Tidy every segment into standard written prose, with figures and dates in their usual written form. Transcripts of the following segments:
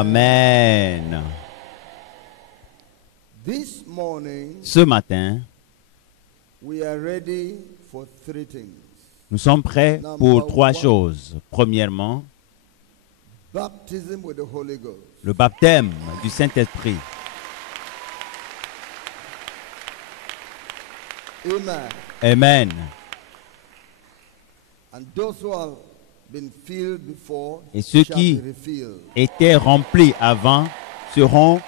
Amen. Ce matin, nous sommes prêts pour trois choses. Premièrement, le baptême du Saint-Esprit. Amen. Et ceux qui étaient remplis avant seront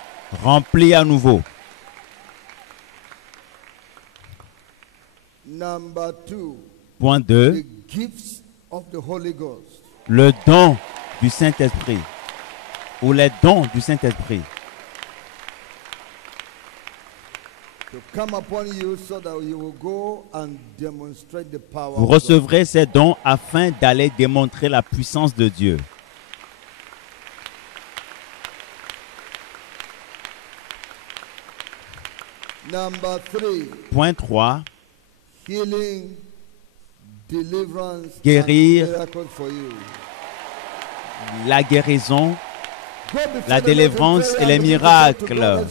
remplis à nouveau. Point 2. Le don du Saint-Esprit ou les dons du Saint-Esprit. Vous recevrez ces dons afin d'aller démontrer la puissance de Dieu. Point 3. Guérir, la guérison, la délivrance et les miracles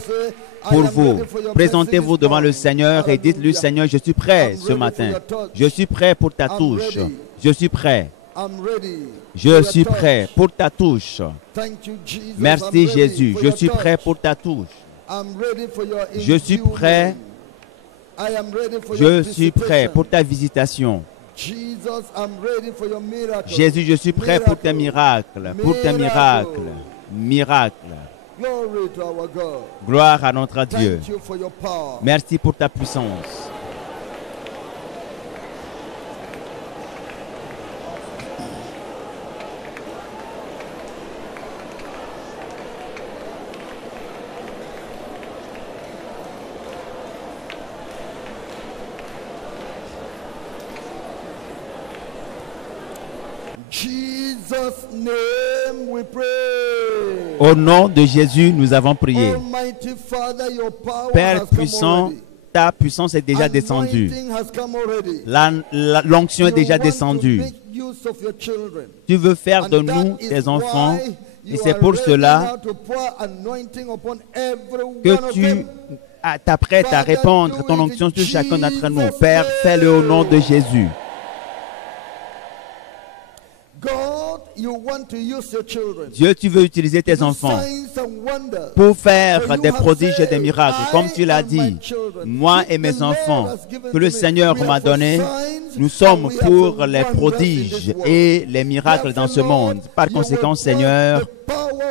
pour vous. Présentez-vous devant le Seigneur et dites-lui: Seigneur, je suis prêt ce matin. Je suis prêt pour ta touche. Je suis prêt. Je suis prêt pour ta touche. Merci Jésus. Je suis prêt pour ta touche. Je suis prêt. Je suis prêt pour ta visitation. Jésus, je suis prêt pour tes miracles. Pour tes miracles. Miracles. Gloire à notre Dieu. Merci pour ta puissance. Au nom de Jésus, nous avons prié. Père puissant, ta puissance est déjà descendue. L'onction est déjà descendue. Tu veux faire de nous tes enfants, et c'est pour cela que tu t'apprêtes à répandre ton onction sur chacun d'entre nous. Père, fais-le au nom de Jésus. Dieu, tu veux utiliser tes enfants pour faire des prodiges et des miracles. Comme tu l'as dit, moi et mes enfants que le Seigneur m'a donné, nous sommes pour les prodiges et les miracles dans ce monde. Par conséquent, Seigneur,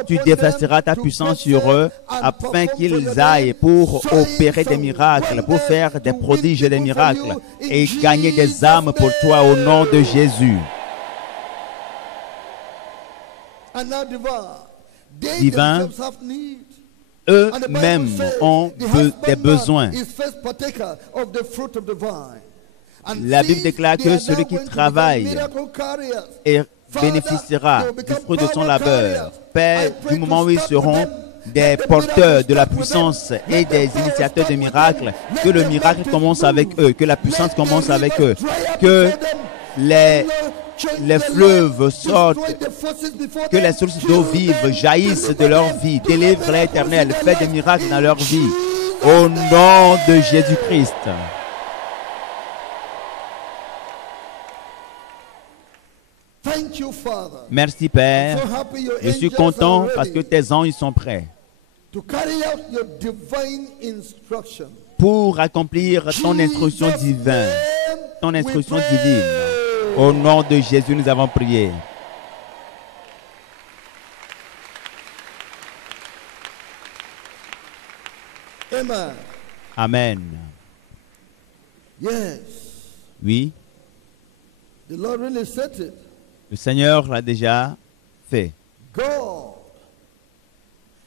tu déverseras ta puissance sur eux afin qu'ils aillent pour opérer des miracles, pour faire des prodiges et des miracles et gagner des âmes pour toi au nom de Jésus. Divin, eux-mêmes ont des besoins. La Bible déclare que celui qui travaille et bénéficiera du fruit de son labeur. Père, du moment où ils seront des porteurs de la puissance et des initiateurs de miracles, que le miracle commence avec eux, que la puissance commence avec eux, que les fleuves sortent, que les sources d'eau vives jaillissent de leur vie. Délivre l'Éternel, fais des miracles dans leur vie. Au nom de Jésus-Christ. Merci Père. Je suis content parce que tes anges sont prêts pour accomplir ton instruction divine. Ton instruction divine. Au nom de Jésus, nous avons prié. Amen. Oui. Le Seigneur l'a déjà fait.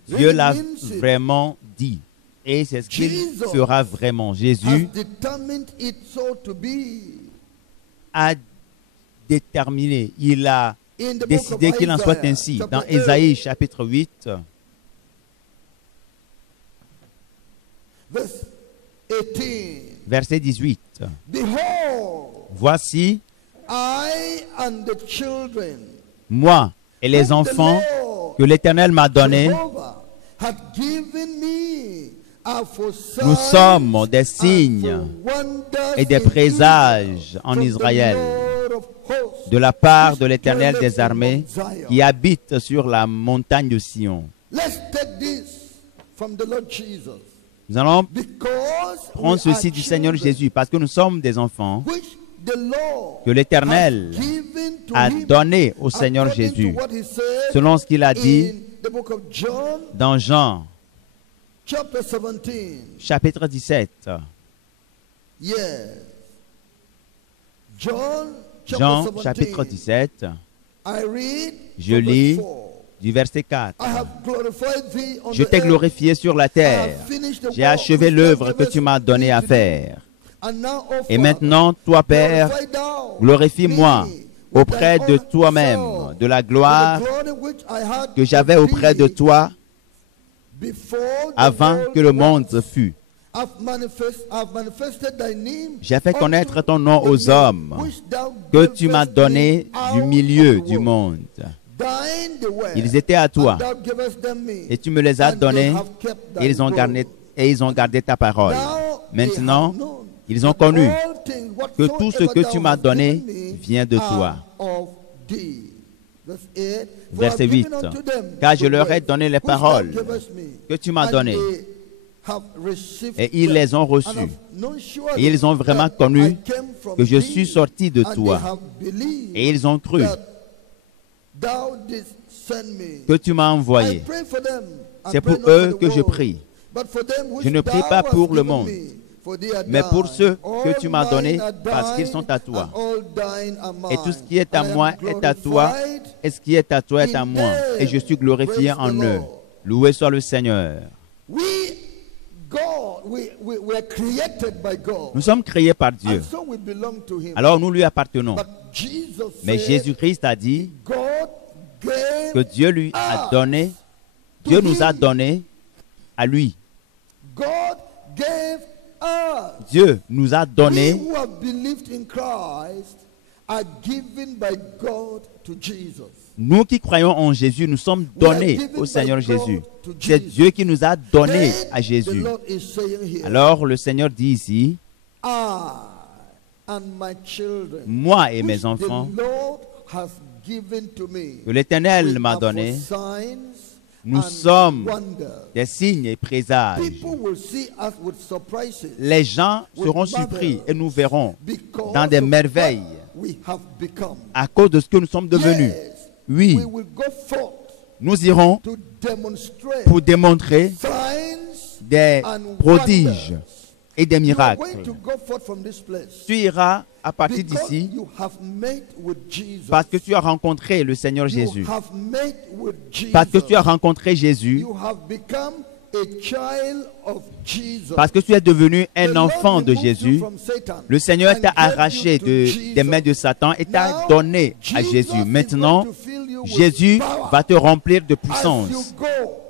Dieu l'a vraiment dit. Et c'est ce qu'il fera vraiment. Jésus a déterminé, il a décidé qu'il en soit ainsi. Dans Ésaïe chapitre 8, verset 18. Voici, moi et les enfants que l'Éternel m'a donné, nous sommes des signes et des présages en Israël de la part de l'Éternel des armées qui habite sur la montagne de Sion. Nous allons prendre ceci du Seigneur Jésus parce que nous sommes des enfants que l'Éternel a donné au Seigneur Jésus, selon ce qu'il a dit dans Jean, chapitre 17. Jean, chapitre 17, je lis du verset 4. Je t'ai glorifié sur la terre. J'ai achevé l'œuvre que tu m'as donnée à faire. Et maintenant, toi, Père, glorifie-moi auprès de toi-même, de la gloire que j'avais auprès de toi avant que le monde fût. J'ai fait connaître ton nom aux hommes que tu m'as donné du milieu du monde. Ils étaient à toi et tu me les as donnés et ils ont gardé ta parole. Maintenant, ils ont connu que tout ce que tu m'as donné vient de toi. Verset 8. Car je leur ai donné les paroles que tu m'as données et ils les ont reçues. Et ils ont vraiment connu que je suis sorti de toi. Et ils ont cru que tu m'as envoyé. C'est pour eux que je prie. Je ne prie pas pour le monde, mais pour ceux que tu m'as donnés, parce qu'ils sont à toi. Et tout ce qui est à moi est à toi, et ce qui est à toi est à moi. Et je suis glorifié en eux. Loué soit le Seigneur. Nous sommes créés par Dieu. Alors nous lui appartenons. Mais Jésus-Christ a dit que Dieu lui a donné, Dieu nous a donné à lui. Dieu nous a donné. Nous qui croyons en Jésus, nous sommes donnés au Seigneur Jésus. C'est Dieu qui nous a donnés à Jésus. Alors le Seigneur dit ici, moi et mes enfants, que l'Éternel m'a donné, nous sommes des signes et présages. Les gens seront surpris et nous verrons dans des merveilles à cause de ce que nous sommes devenus. Oui, nous irons pour démontrer des prodiges et des miracles. Tu iras à partir d'ici parce que tu as rencontré le Seigneur Jésus. Parce que tu as rencontré Jésus. Parce que tu es devenu un enfant de Jésus. Le Seigneur t'a arraché des mains de Satan et t'a donné à Jésus. Maintenant, Jésus va te remplir de puissance.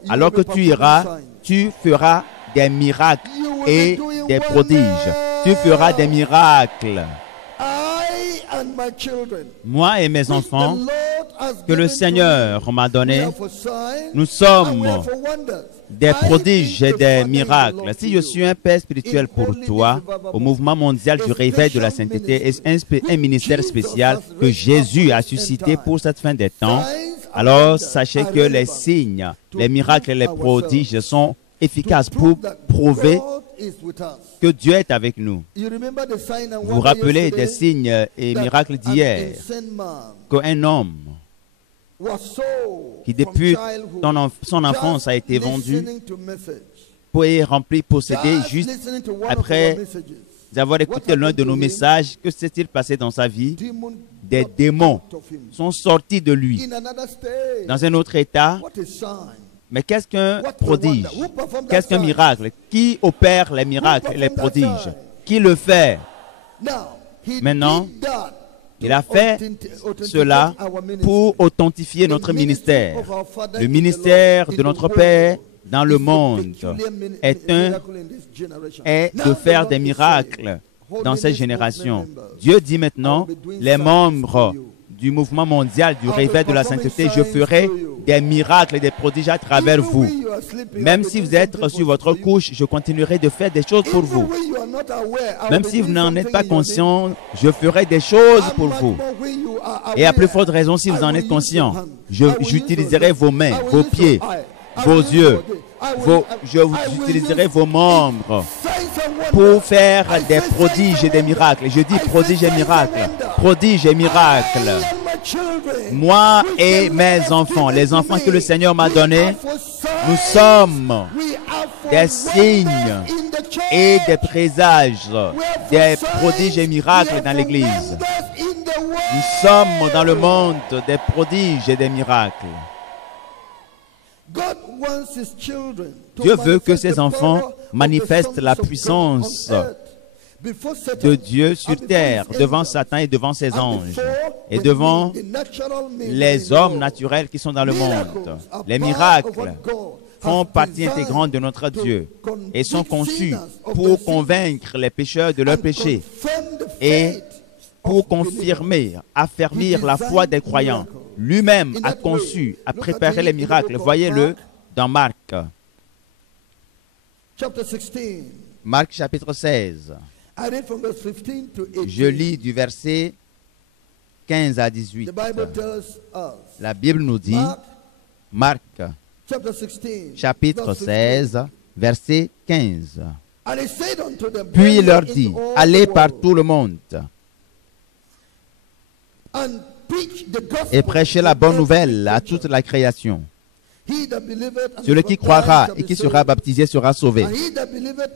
Alors que tu iras, tu feras des miracles et des prodiges. Tu feras des miracles. Moi et mes enfants, que le Seigneur m'a donné, nous sommes des prodiges et des miracles. Si je suis un père spirituel pour toi, au mouvement mondial du réveil de la sainteté et un ministère spécial que Jésus a suscité pour cette fin des temps, alors sachez que les signes, les miracles et les prodiges sont efficaces pour prouver que Dieu est avec nous. Vous vous rappelez des signes et miracles d'hier, qu'un homme qui depuis son enfance a été vendu pour y remplir, posséder, juste après avoir écouté l'un de nos messages, que s'est-il passé dans sa vie? Des démons sont sortis de lui dans un autre état. Mais qu'est-ce qu'un prodige? Qu'est-ce qu'un miracle? Qui opère les miracles et les prodiges? Qui le fait? Maintenant, il a fait cela pour authentifier notre ministère. Le ministère de notre Père dans le monde est de faire des miracles dans cette génération. Dieu dit maintenant, les membres du mouvement mondial du réveil de la sainteté, je ferai des miracles et des prodiges à travers vous. Même si vous êtes sur votre couche, je continuerai de faire des choses pour vous. Même si vous n'en êtes pas conscient, je ferai des choses pour vous. Et à plus forte raison, si vous en êtes conscient, j'utiliserai vos mains, vos pieds, vos yeux, j'utiliserai vos membres pour faire des prodiges et des miracles. Je dis prodiges et miracles. Prodiges et miracles. Moi et mes enfants, les enfants que le Seigneur m'a donnés, nous sommes des signes et des présages, des prodiges et miracles dans l'Église. Nous sommes dans le monde des prodiges et des miracles. Dieu veut que ses enfants manifestent la puissance de Dieu sur terre, devant Satan et devant ses anges, et devant les hommes naturels qui sont dans le monde. Les miracles font partie intégrante de notre Dieu et sont conçus pour convaincre les pécheurs de leur péché et pour confirmer, affermir la foi des croyants. Lui-même a conçu, a préparé les miracles. Voyez-le dans Marc. Marc chapitre 16. Je lis du verset 15 à 18. La Bible nous dit, Marc chapitre 16, verset 15. Puis il leur dit, allez par tout le monde et prêchez la bonne nouvelle à toute la création. Celui qui croira et qui sera baptisé sera sauvé,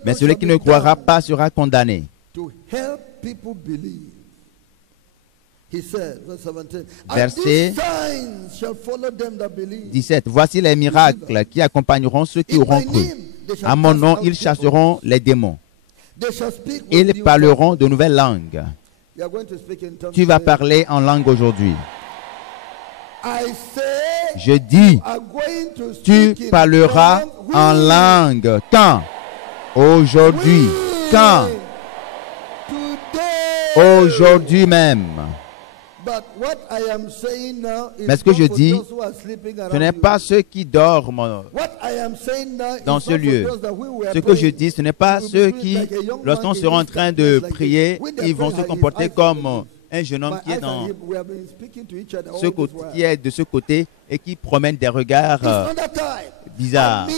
mais celui qui ne croira pas sera condamné. Verset 17. Voici les miracles qui accompagneront ceux qui auront cru. À mon nom, ils chasseront les démons. Ils parleront de nouvelles langues. Tu vas parler en langue aujourd'hui. Je dis, tu parleras en langue. Quand? Aujourd'hui. Quand? Aujourd'hui même. Mais ce que je dis, ce n'est pas ceux qui dorment dans ce lieu. Ce que je dis, ce n'est pas ceux qui, lorsqu'on sera en train de prier, ils vont se comporter comme un jeune homme qui est de ce côté et qui promène des regards bizarres.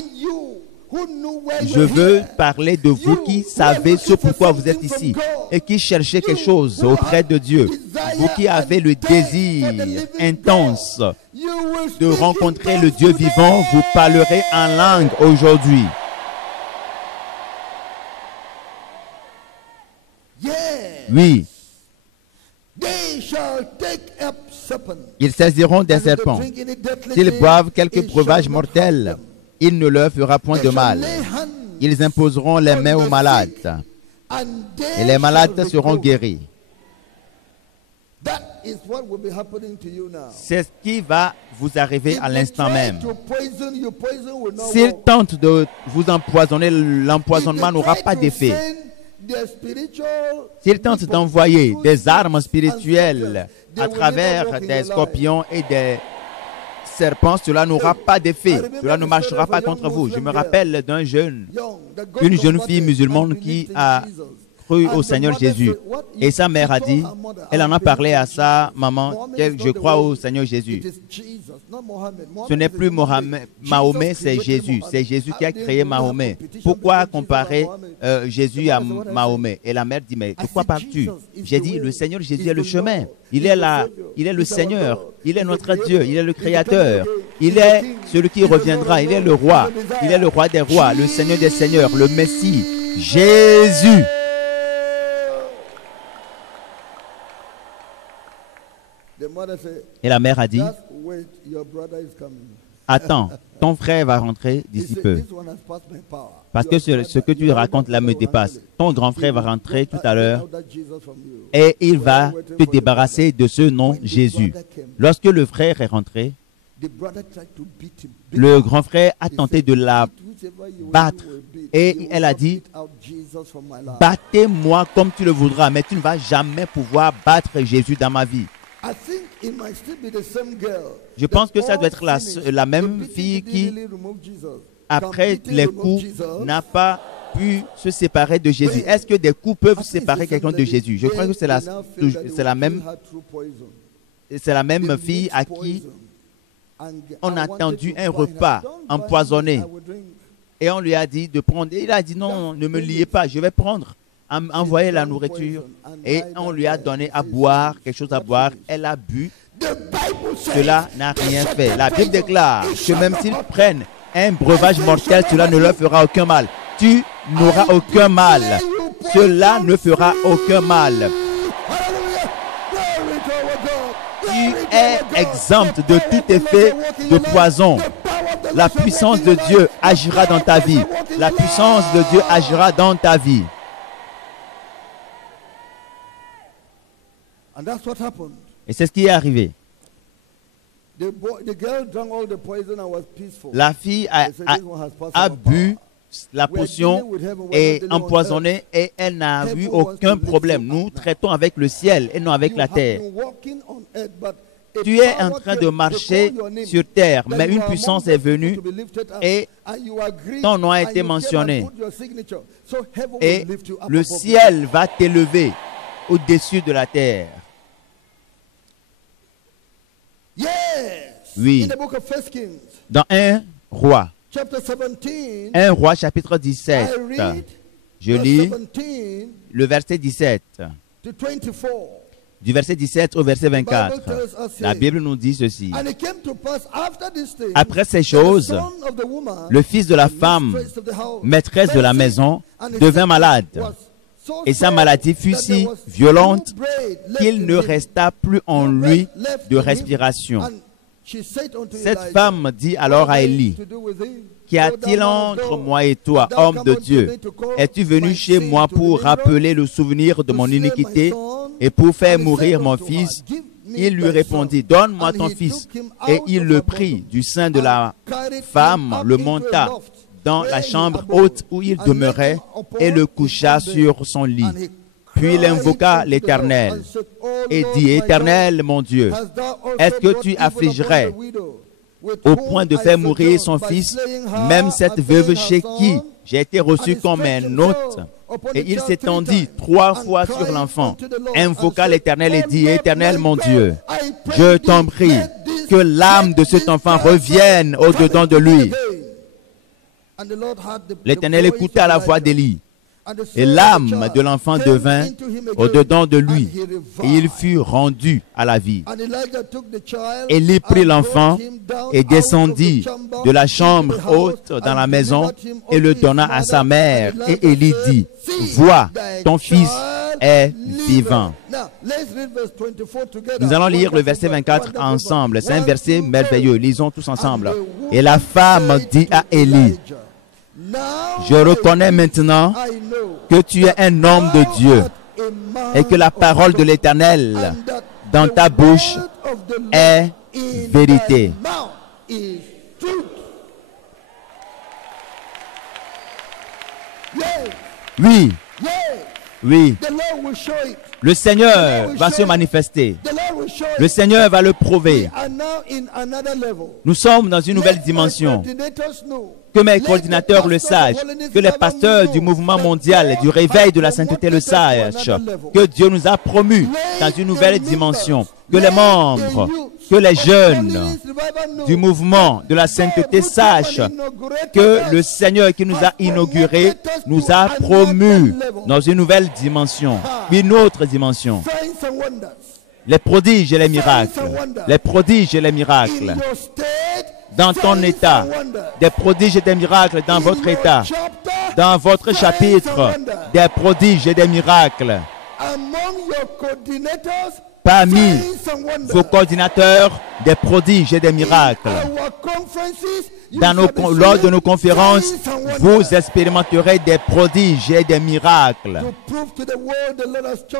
Je veux parler de vous qui savez ce pourquoi vous êtes ici et qui cherchez quelque chose auprès de Dieu. Vous qui avez le désir intense de rencontrer le Dieu vivant, vous parlerez en langue aujourd'hui. Oui. Ils saisiront des serpents. S'ils boivent quelques breuvages mortels, il ne leur fera point de mal. Ils imposeront les mains aux malades et les malades seront guéris. C'est ce qui va vous arriver à l'instant même. S'ils tentent de vous empoisonner, l'empoisonnement n'aura pas d'effet. S'ils tentent d'envoyer des armes spirituelles à travers des scorpions et des serpents, cela n'aura pas d'effet. Cela ne marchera pas contre vous. Je me rappelle d'une jeune fille musulmane qui a cru au Seigneur Jésus. Et sa mère a dit, elle en a parlé à sa maman, je crois au Seigneur Jésus. Ce n'est plus Mahomet, c'est Jésus. C'est Jésus qui a créé Mahomet. Pourquoi comparer Jésus à Mahomet? Et la mère dit, mais de quoi parles-tu? J'ai dit, le Seigneur Jésus est le chemin. Il est là, il est le Seigneur, il est notre Dieu, il est le Créateur. Il est celui qui reviendra, il est le roi. Il est le roi des rois, le Seigneur des seigneurs, le Messie, Jésus. Et la mère a dit, attends, ton frère va rentrer d'ici peu. Parce que ce que tu racontes là me dépasse. Ton grand frère va rentrer tout à l'heure et il va te débarrasser de ce nom Jésus. Lorsque le frère est rentré, le grand frère a tenté de la battre et elle a dit, battez-moi comme tu le voudras, mais tu ne vas jamais pouvoir battre Jésus dans ma vie. Je pense que ça doit être la même fille qui, après les coups, n'a pas pu se séparer de Jésus. Est-ce que des coups peuvent séparer quelqu'un de Jésus? Je crois que c'est la même fille à qui on a tendu un repas empoisonné. Et on lui a dit de prendre. Et il a dit non, ne me liez pas, je vais prendre. Envoyer la nourriture. Et on lui a donné à boire, quelque chose à boire. Elle a bu. Cela n'a rien fait. La Bible déclare que même s'ils prennent un breuvage mortel, cela ne leur fera aucun mal. Tu n'auras aucun mal. Cela ne fera aucun mal. Tu es exempt de tout effet de poison. La puissance de Dieu agira dans ta vie. La puissance de Dieu agira dans ta vie. Et c'est ce qui est arrivé. La fille a bu la potion est empoisonnée et elle n'a eu aucun problème. Nous traitons avec le ciel et non avec la terre. Tu es en train de marcher sur terre, mais une puissance est venue et ton nom a été mentionné. Et le ciel va t'élever au-dessus de la terre. Oui. Dans 1 Roi. 1 Roi chapitre 17. Je lis le verset 17. Du verset 17 au verset 24. La Bible nous dit ceci. Après ces choses, le fils de la femme, maîtresse de la maison, devint malade. Et sa maladie fut si violente qu'il ne resta plus en lui de respiration. Cette femme dit alors à Élie, « Qu'y a-t-il entre moi et toi, homme de Dieu? Es-tu venu chez moi pour rappeler le souvenir de mon iniquité et pour faire mourir mon fils ?» Il lui répondit, « Donne-moi ton fils. » Et il le prit du sein de la femme, le monta dans la chambre haute où il demeurait et le coucha sur son lit. Puis il invoqua l'Éternel et dit, « Éternel, mon Dieu, est-ce que tu affligerais au point de faire mourir son fils, même cette veuve chez qui j'ai été reçu comme un hôte? » Et il s'étendit 3 fois sur l'enfant, invoqua l'Éternel et dit, « Éternel, mon Dieu, je t'en prie que l'âme de cet enfant revienne au-dedans de lui. » L'Éternel écouta la voix d'Élie. Et l'âme de l'enfant devint au-dedans de lui, et il fut rendu à la vie. Élie prit l'enfant et descendit de la chambre haute dans la maison et le donna à sa mère. Et Élie dit, « Vois, ton fils est vivant. » Nous allons lire le verset 24 ensemble. C'est un verset merveilleux. Lisons tous ensemble. Et la femme dit à Élie, « Je reconnais maintenant que tu es un homme de Dieu et que la parole de l'Éternel dans ta bouche est vérité. » Oui, oui. Le Seigneur va se manifester. Le Seigneur va le prouver. Nous sommes dans une nouvelle dimension. Que mes coordinateurs le sachent, que les pasteurs du mouvement mondial du réveil de la sainteté le sachent, que Dieu nous a promus dans une nouvelle dimension, que les membres, que les jeunes du mouvement de la sainteté sachent que le Seigneur qui nous a inaugurés nous a promus dans une nouvelle dimension, une autre dimension. Les prodiges et les miracles, les prodiges et les miracles. Dans ton état, des prodiges et des miracles dans votre état, dans votre chapitre, des prodiges et des miracles. Parmi vos coordinateurs, des prodiges et des miracles. Lors de nos conférences, vous expérimenterez des prodiges et des miracles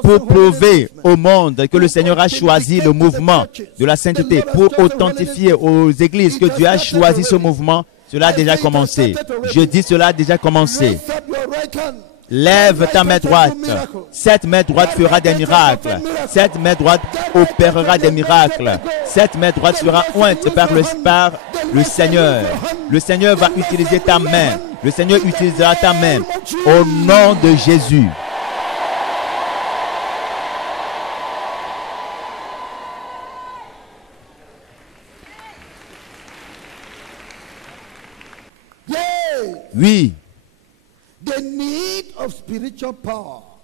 pour prouver au monde que le Seigneur a choisi le mouvement de la sainteté, pour authentifier aux églises que Dieu a choisi ce mouvement. Cela a déjà commencé. Je dis cela a déjà commencé. Lève ta main droite. Cette main droite fera des miracles. Cette main droite opérera des miracles. Cette main droite sera ointe par le Seigneur. Le Seigneur va utiliser ta main. Le Seigneur utilisera ta main. Au nom de Jésus. Oui.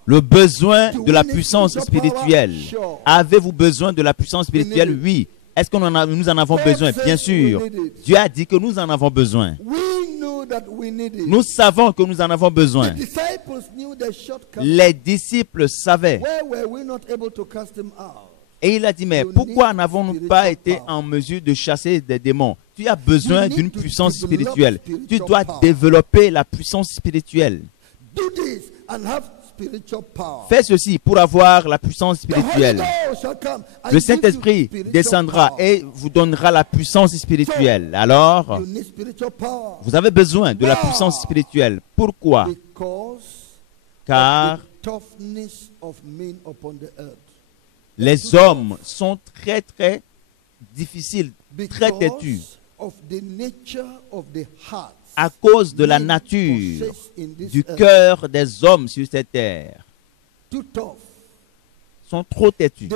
Le besoin de la puissance spirituelle. Avez-vous besoin de la puissance spirituelle? Oui. Est-ce que nous en avons besoin? Bien sûr. Dieu a dit que nous en avons besoin. Nous savons que nous en avons besoin. Les disciples savaient. Et il a dit, mais pourquoi n'avons-nous pas été en mesure de chasser des démons? Tu as besoin d'une puissance spirituelle. Tu dois développer la puissance spirituelle. Fais ceci pour avoir la puissance spirituelle. Le Saint-Esprit descendra et vous donnera la puissance spirituelle. Alors, vous avez besoin de la puissance spirituelle. Pourquoi? Car les hommes sont très très difficiles, très têtus, à cause de la nature du cœur des hommes sur cette terre. Sont trop têtus.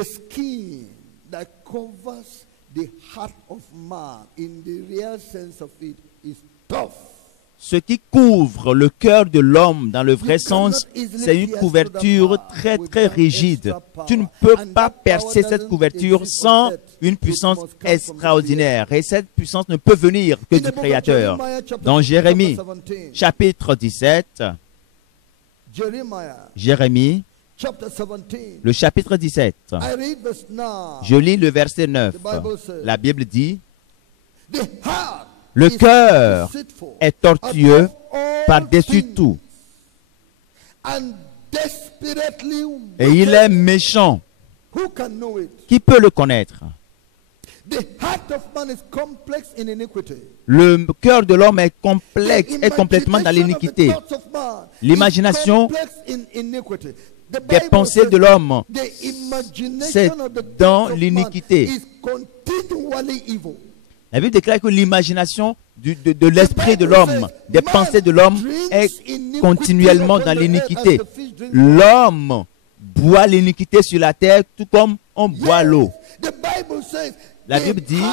Ce qui couvre le cœur de l'homme dans le vrai sens, c'est une couverture très très rigide. Tu ne peux pas percer cette couverture sans une puissance extraordinaire. Et cette puissance ne peut venir que du Créateur. Dans Jérémie, chapitre 17, Jérémie, le chapitre 17, je lis le verset 9. La Bible dit, le cœur est tortueux par-dessus tout. Et il est méchant. Qui peut le connaître? Le cœur de l'homme est complexe, est complètement dans l'iniquité. L'imagination des pensées de l'homme, c'est dans l'iniquité. La Bible déclare que l'imagination de l'esprit de l'homme, des pensées de l'homme est continuellement dans l'iniquité. L'homme boit l'iniquité sur la terre tout comme on boit l'eau. La Bible dit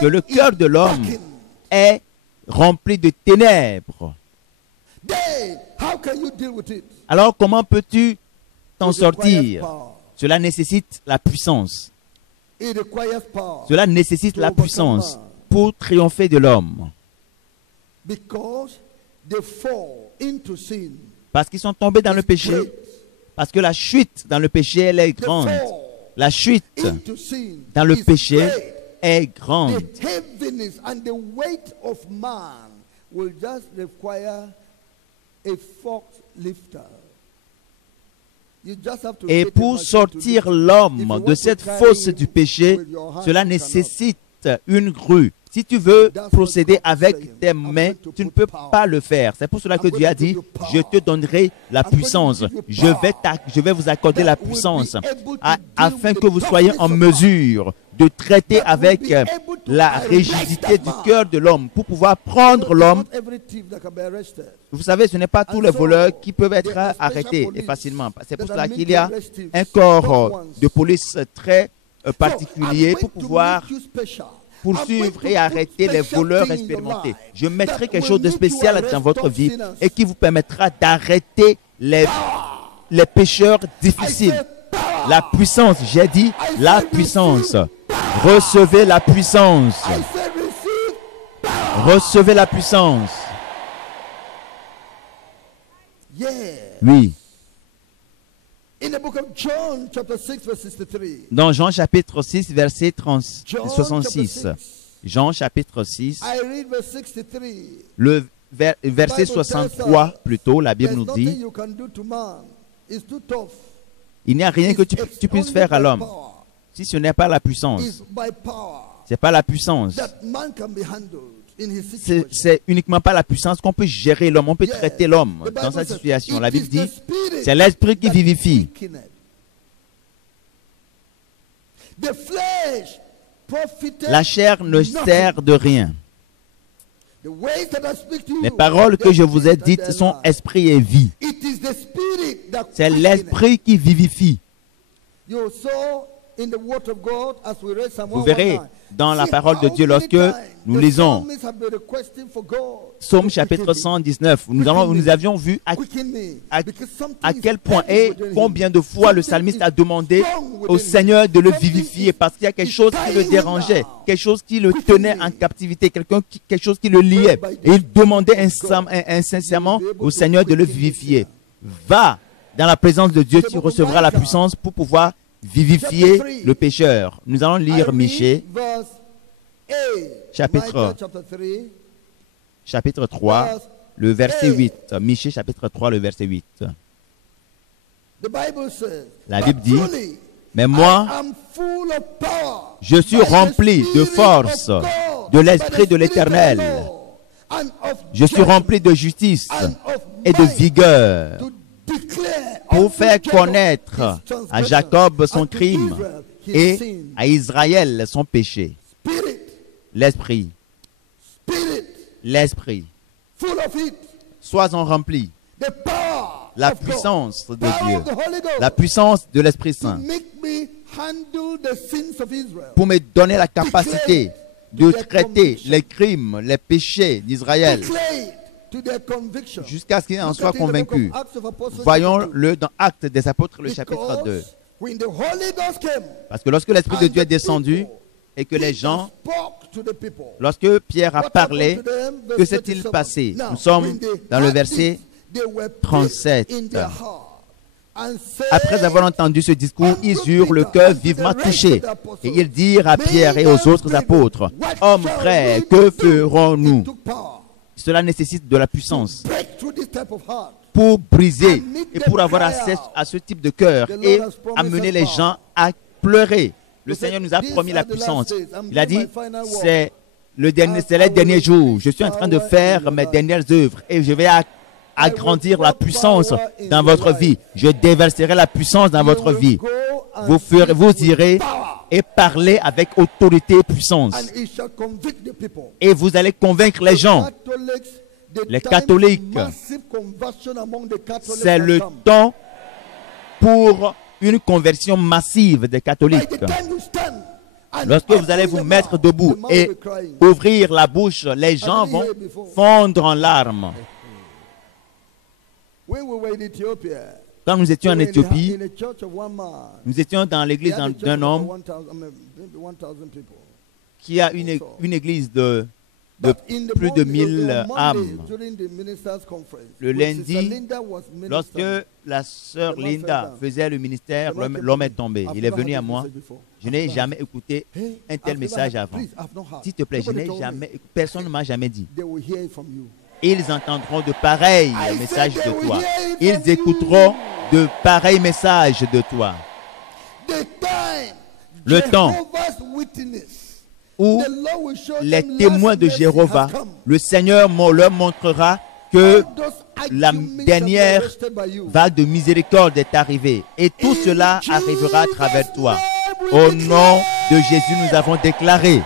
que le cœur de l'homme est rempli de ténèbres. Alors comment peux-tu t'en sortir? Cela nécessite la puissance. Cela nécessite la puissance pour triompher de l'homme. Parce qu'ils sont tombés dans le péché. Parce que la chute dans le péché, elle est grande. La chute dans le péché est grande. Et pour sortir l'homme de cette fosse du péché, cela nécessite une grue. Si tu veux procéder avec tes mains, tu ne peux pas le faire. C'est pour cela que Dieu a dit, je te donnerai la puissance. Je vais vous accorder la puissance afin que vous soyez en mesure de traiter avec la rigidité du cœur de l'homme pour pouvoir prendre l'homme. Vous savez, ce n'est pas tous les voleurs qui peuvent être arrêtés facilement. C'est pour cela qu'il y a un corps de police très particulier pour pouvoir poursuivre et arrêter les voleurs expérimentés. Je mettrai quelque chose de spécial dans votre vie et qui vous permettra d'arrêter les pécheurs difficiles. La puissance, j'ai dit la puissance. Recevez la puissance. Recevez la puissance. Oui. Dans Jean chapitre 6, verset 66. Jean chapitre 6, le verset 63 plutôt, la Bible nous dit, il n'y a rien que tu puisses faire à l'homme si ce n'est pas la puissance. Ce n'est pas la puissance c'est uniquement par la puissance qu'on peut gérer l'homme, on peut traiter l'homme dans sa situation. La Bible dit, c'est l'esprit qui vivifie. La chair ne sert de rien. Les paroles que je vous ai dites sont esprit et vie. C'est l'esprit qui vivifie. Vous verrez dans la parole de Dieu, lorsque nous lisons Psaume chapitre 119, nous avions vu à quel point et combien de fois le psalmiste a demandé au Seigneur de le vivifier parce qu'il y a quelque chose qui le dérangeait, quelque chose qui le tenait en captivité, quelque chose qui le liait. Et il demandait incessamment au Seigneur de le vivifier. Va dans la présence de Dieu, tu recevras la puissance pour pouvoir vivifier le pécheur. Nous allons lire Michée, chapitre 3, le verset 8. Michée, chapitre 3, le verset 8. La Bible dit, mais moi, je suis rempli de force, de l'Esprit de l'Éternel. Je suis rempli de justice et de vigueur pour faire connaître à Jacob son crime et à Israël son péché. L'Esprit. L'Esprit. Sois-en rempli. La puissance de Dieu. La puissance de l'Esprit Saint. Pour me donner la capacité de traiter les crimes, les péchés d'Israël jusqu'à ce qu'ils en soient convaincus. Voyons-le dans Actes des Apôtres, le chapitre 2. Parce que lorsque l'Esprit de Dieu est descendu et que les gens, lorsque Pierre a parlé, que s'est-il passé? Nous sommes dans le verset 37. Après avoir entendu ce discours, ils eurent le cœur vivement touché. Et ils dirent à Pierre et aux autres apôtres, « Hommes frères, que ferons-nous » Cela nécessite de la puissance pour briser et pour avoir accès à ce type de cœur et amener les gens à pleurer. Le Seigneur nous a promis la puissance. Il a dit, c'est les derniers jours. Je suis en train de faire mes dernières œuvres et je vais agrandir la puissance dans votre vie. Je déverserai la puissance dans votre vie. Vous irez et parler avec autorité et puissance. Et vous allez convaincre les gens. Les catholiques, c'est le temps pour une conversion massive des catholiques. Lorsque vous allez vous mettre debout et ouvrir la bouche, les gens vont fondre en larmes. Quand nous étions en Éthiopie, nous étions dans l'église d'un homme qui a une église de plus de 1000 âmes. Le lundi, lorsque la sœur Linda faisait le ministère, l'homme est tombé. Il est venu à moi. Je n'ai jamais écouté un tel message avant. S'il te plaît, personne ne m'a jamais dit. Ils entendront de pareils messages de toi. Ils écouteront de pareils messages de toi. Le temps où les témoins de Jéhovah, le Seigneur leur montrera que la dernière vague de miséricorde est arrivée. Et tout cela arrivera à travers toi. Au nom de Jésus, nous avons déclaré.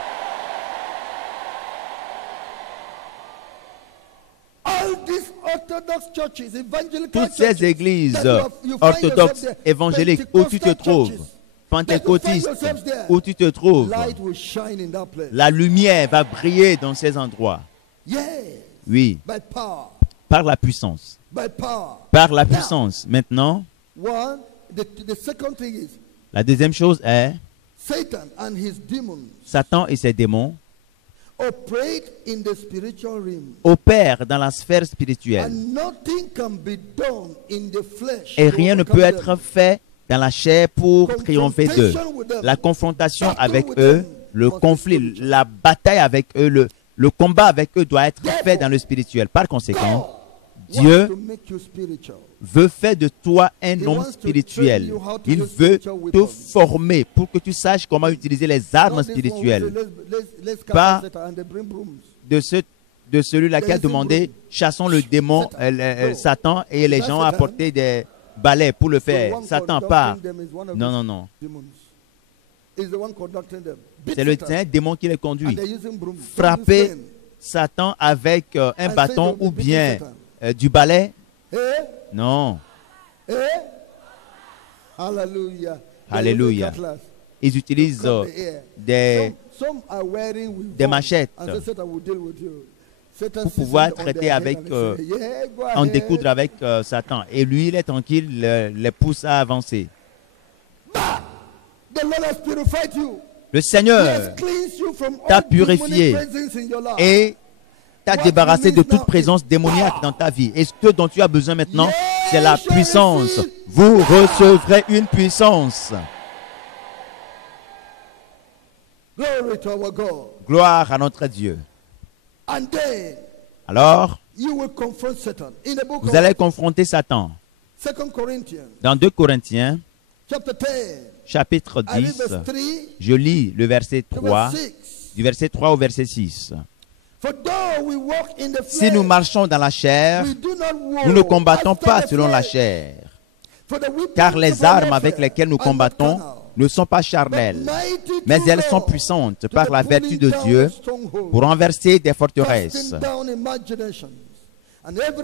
Toutes ces églises orthodoxes, évangéliques, où tu te trouves, pentecôtistes, où tu te trouves, la lumière va briller dans ces endroits. Oui, par la puissance. Par la puissance. Maintenant, la deuxième chose est Satan et ses démons opèrent dans la sphère spirituelle. Et rien ne peut être fait dans la chair pour triompher d'eux. La confrontation avec eux, le conflit, la bataille avec eux, le combat avec eux doit être fait dans le spirituel. Par conséquent, Dieu veut faire de toi un homme spirituel. Il veut te former pour que tu saches comment utiliser les armes spirituelles. Pas de celui-là qui a demandé, chassons le démon, Satan, et les gens apportaient des balais pour le faire. Satan part. Non, non, non. C'est un démon qui les conduit. Frapper Satan avec un bâton ou bien du balai. Non. Alléluia. Ils utilisent des machettes pour pouvoir traiter avec, en découdre avec Satan. Et lui, il est tranquille, les pousse à avancer. Le Seigneur t'a purifié et t'a débarrassé de toute présence démoniaque dans ta vie. Et ce dont tu as besoin maintenant, c'est la puissance. Vous recevrez une puissance. Gloire à notre Dieu. Alors, vous allez confronter Satan. Dans 2 Corinthiens, chapitre 10, je lis le verset 3, du verset 3 au verset 6. Si nous marchons dans la chair, nous ne combattons pas selon la chair, car les armes avec lesquelles nous combattons ne sont pas charnelles, mais elles sont puissantes par la vertu de Dieu pour renverser des forteresses.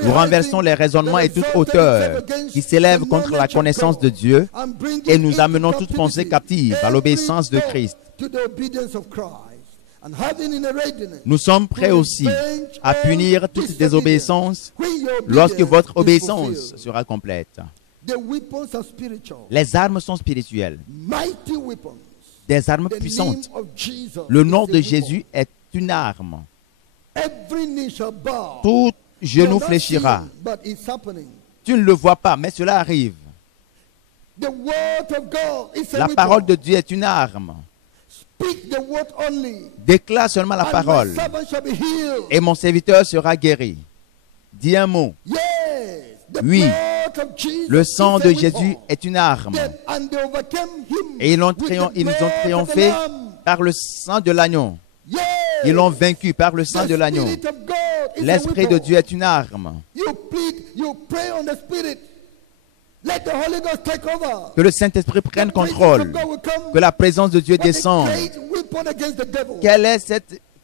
Nous renversons les raisonnements et toute hauteur qui s'élèvent contre la connaissance de Dieu et nous amenons toute pensée captive à l'obéissance de Christ. Nous sommes prêts aussi à punir toute désobéissance lorsque votre obéissance sera complète. Les armes sont spirituelles, des armes puissantes. Le nom de Jésus est une arme. Tout genou fléchira. Tu ne le vois pas, mais cela arrive. La parole de Dieu est une arme. Déclare seulement la parole et mon serviteur sera guéri. Dis un mot. Oui, le sang de Jésus est une arme. Et ils nous ont triomphé par le sang de l'agneau. Ils l'ont vaincu par le sang de l'agneau. L'Esprit de Dieu est une arme. Que le Saint-Esprit prenne contrôle. Que la présence de Dieu descende.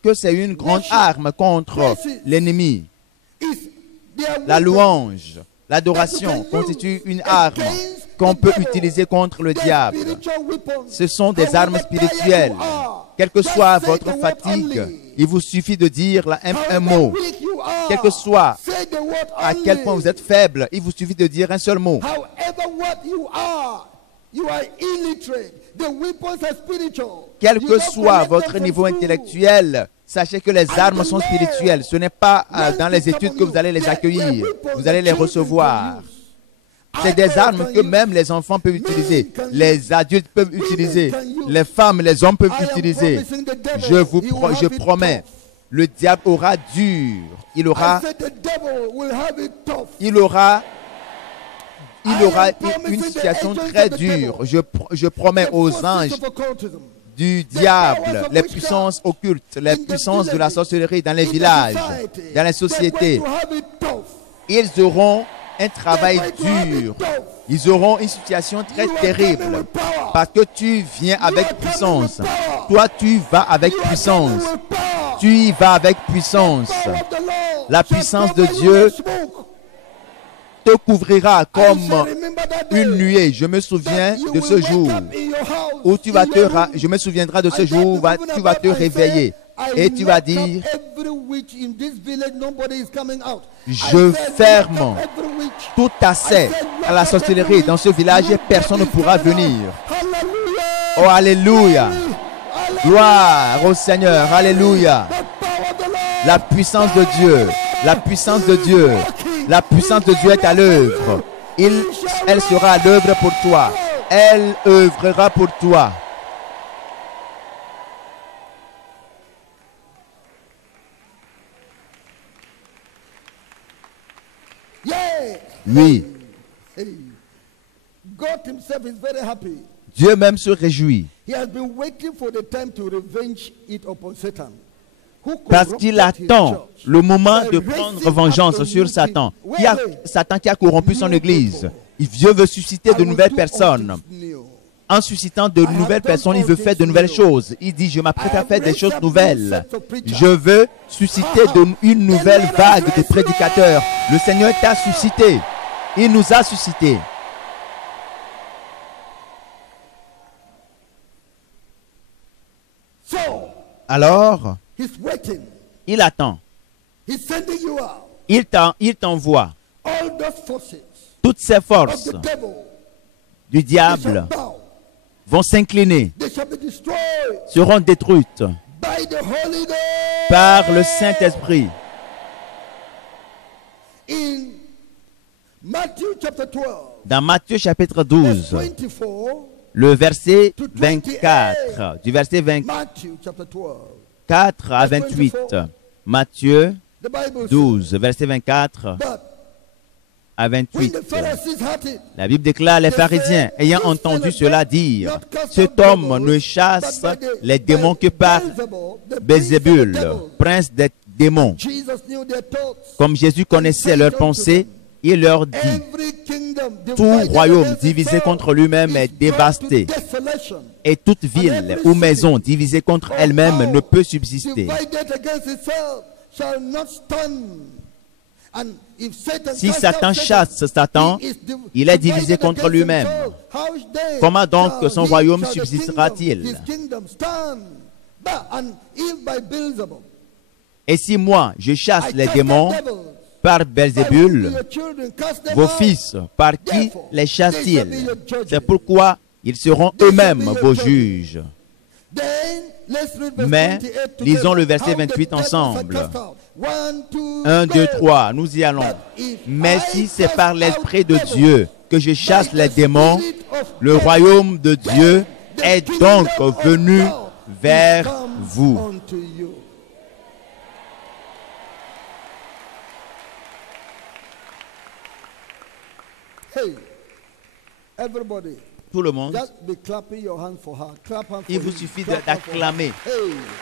Que c'est une grande arme contre l'ennemi. La louange, l'adoration constitue une arme qu'on peut utiliser contre le diable. Ce sont des armes spirituelles. Quelle que soit votre fatigue, il vous suffit de dire un mot. Quel que soit à quel point vous êtes faible, il vous suffit de dire un seul mot. Quel que soit votre niveau intellectuel, sachez que les armes sont spirituelles. Ce n'est pas dans les études que vous allez les accueillir. Vous allez les recevoir. C'est des armes que même les enfants peuvent utiliser. Les adultes peuvent utiliser. Les femmes, les hommes peuvent utiliser. Je promets, le diable aura dur. Il aura une situation très dure. Je promets aux anges du diable, les puissances occultes, les puissances de la sorcellerie dans les villages, dans les sociétés. Ils auront un travail dur. Ils auront une situation très terrible parce que tu viens avec puissance. Toi, tu vas avec puissance. Tu y vas avec puissance. La puissance de Dieu te couvrira comme une nuée. Je me souviens de ce jour où je me souviendrai de ce jour où tu vas te réveiller et tu vas dire, je ferme tout accès à la sorcellerie dans ce village et personne ne pourra venir. Oh, alléluia. Gloire au Seigneur. Alléluia. La puissance de Dieu. La puissance de Dieu. La puissance de Dieu est à l'œuvre. Elle sera à l'œuvre pour toi. Elle œuvrera pour toi. Oui. Dieu même se réjouit. Parce qu'il attend le moment de prendre vengeance sur Satan. Satan qui a corrompu son Église. Dieu veut susciter de nouvelles personnes. En suscitant de nouvelles personnes, il veut faire de nouvelles choses. Il dit, je m'apprête à faire des choses nouvelles. Je veux susciter une nouvelle vague de prédicateurs. Le Seigneur t'a suscité. Il nous a suscités. Alors, il attend. Il t'envoie. Toutes ces forces du diable vont s'incliner, seront détruites par le Saint-Esprit. Dans Matthieu chapitre 12, le verset 24, du verset 24 à 28, Matthieu 12, verset 24 à 28. La Bible déclare, les pharisiens, ayant entendu cela dire, cet homme ne chasse les démons que par Belzébul, prince des démons. Comme Jésus connaissait leurs pensées, il leur dit, tout royaume divisé contre lui-même est dévasté, et toute ville ou maison divisée contre elle-même ne peut subsister. Si Satan chasse Satan, il est divisé contre lui-même. Comment donc son royaume subsistera-t-il? Et si moi, je chasse les démons par Belzébul, vos fils, par qui les chassent-ils? C'est pourquoi ils seront eux-mêmes vos juges. Mais, lisons le verset 28 ensemble. 1, 2, 3, nous y allons. Mais si c'est par l'Esprit de Dieu que je chasse les démons, le royaume de Dieu est donc venu vers vous. Tout le monde, il vous suffit d'acclamer,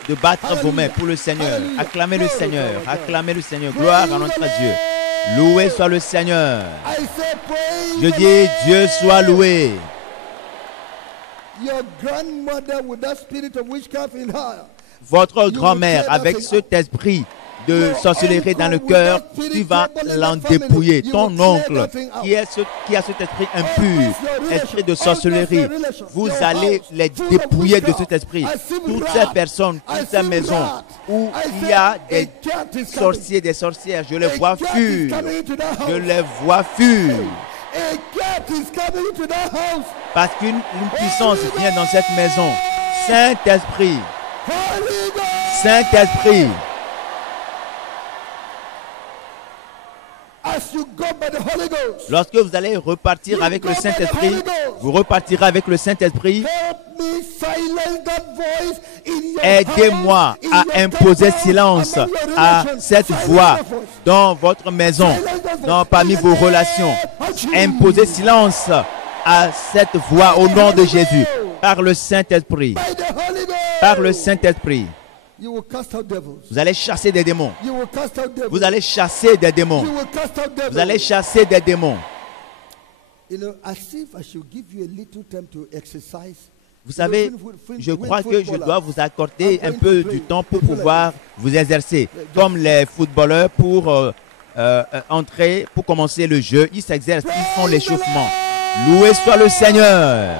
de battre vos mains pour le Seigneur. Acclamez le Seigneur, acclamez le Seigneur. Gloire à notre Dieu. Loué soit le Seigneur. Je dis, Dieu soit loué. Votre grand-mère, avec cet esprit de sorcellerie dans le cœur, tu vas l'en dépouiller. Ton oncle, qui a cet esprit impur, esprit de sorcellerie, vous allez les dépouiller de cet esprit. Toutes ces personnes, toutes ces maisons où il y a des sorciers, des sorcières, je les vois fuir. Je les vois fuir. Parce qu'une puissance vient dans cette maison. Saint-Esprit. Saint-Esprit. Lorsque vous allez repartir avec le Saint-Esprit, vous repartirez avec le Saint-Esprit. Aidez-moi à imposer silence à cette voix dans votre maison, parmi vos relations. Imposez silence à cette voix au nom de Jésus, par le Saint-Esprit. Par le Saint-Esprit. Vous allez chasser des démons. Vous allez chasser des démons. Vous allez chasser des démons. Vous savez, je crois que je dois vous accorder un peu du temps pour pouvoir vous exercer. Comme les footballeurs pour entrer, pour commencer le jeu, ils s'exercent, ils font l'échauffement. Loué soit le Seigneur.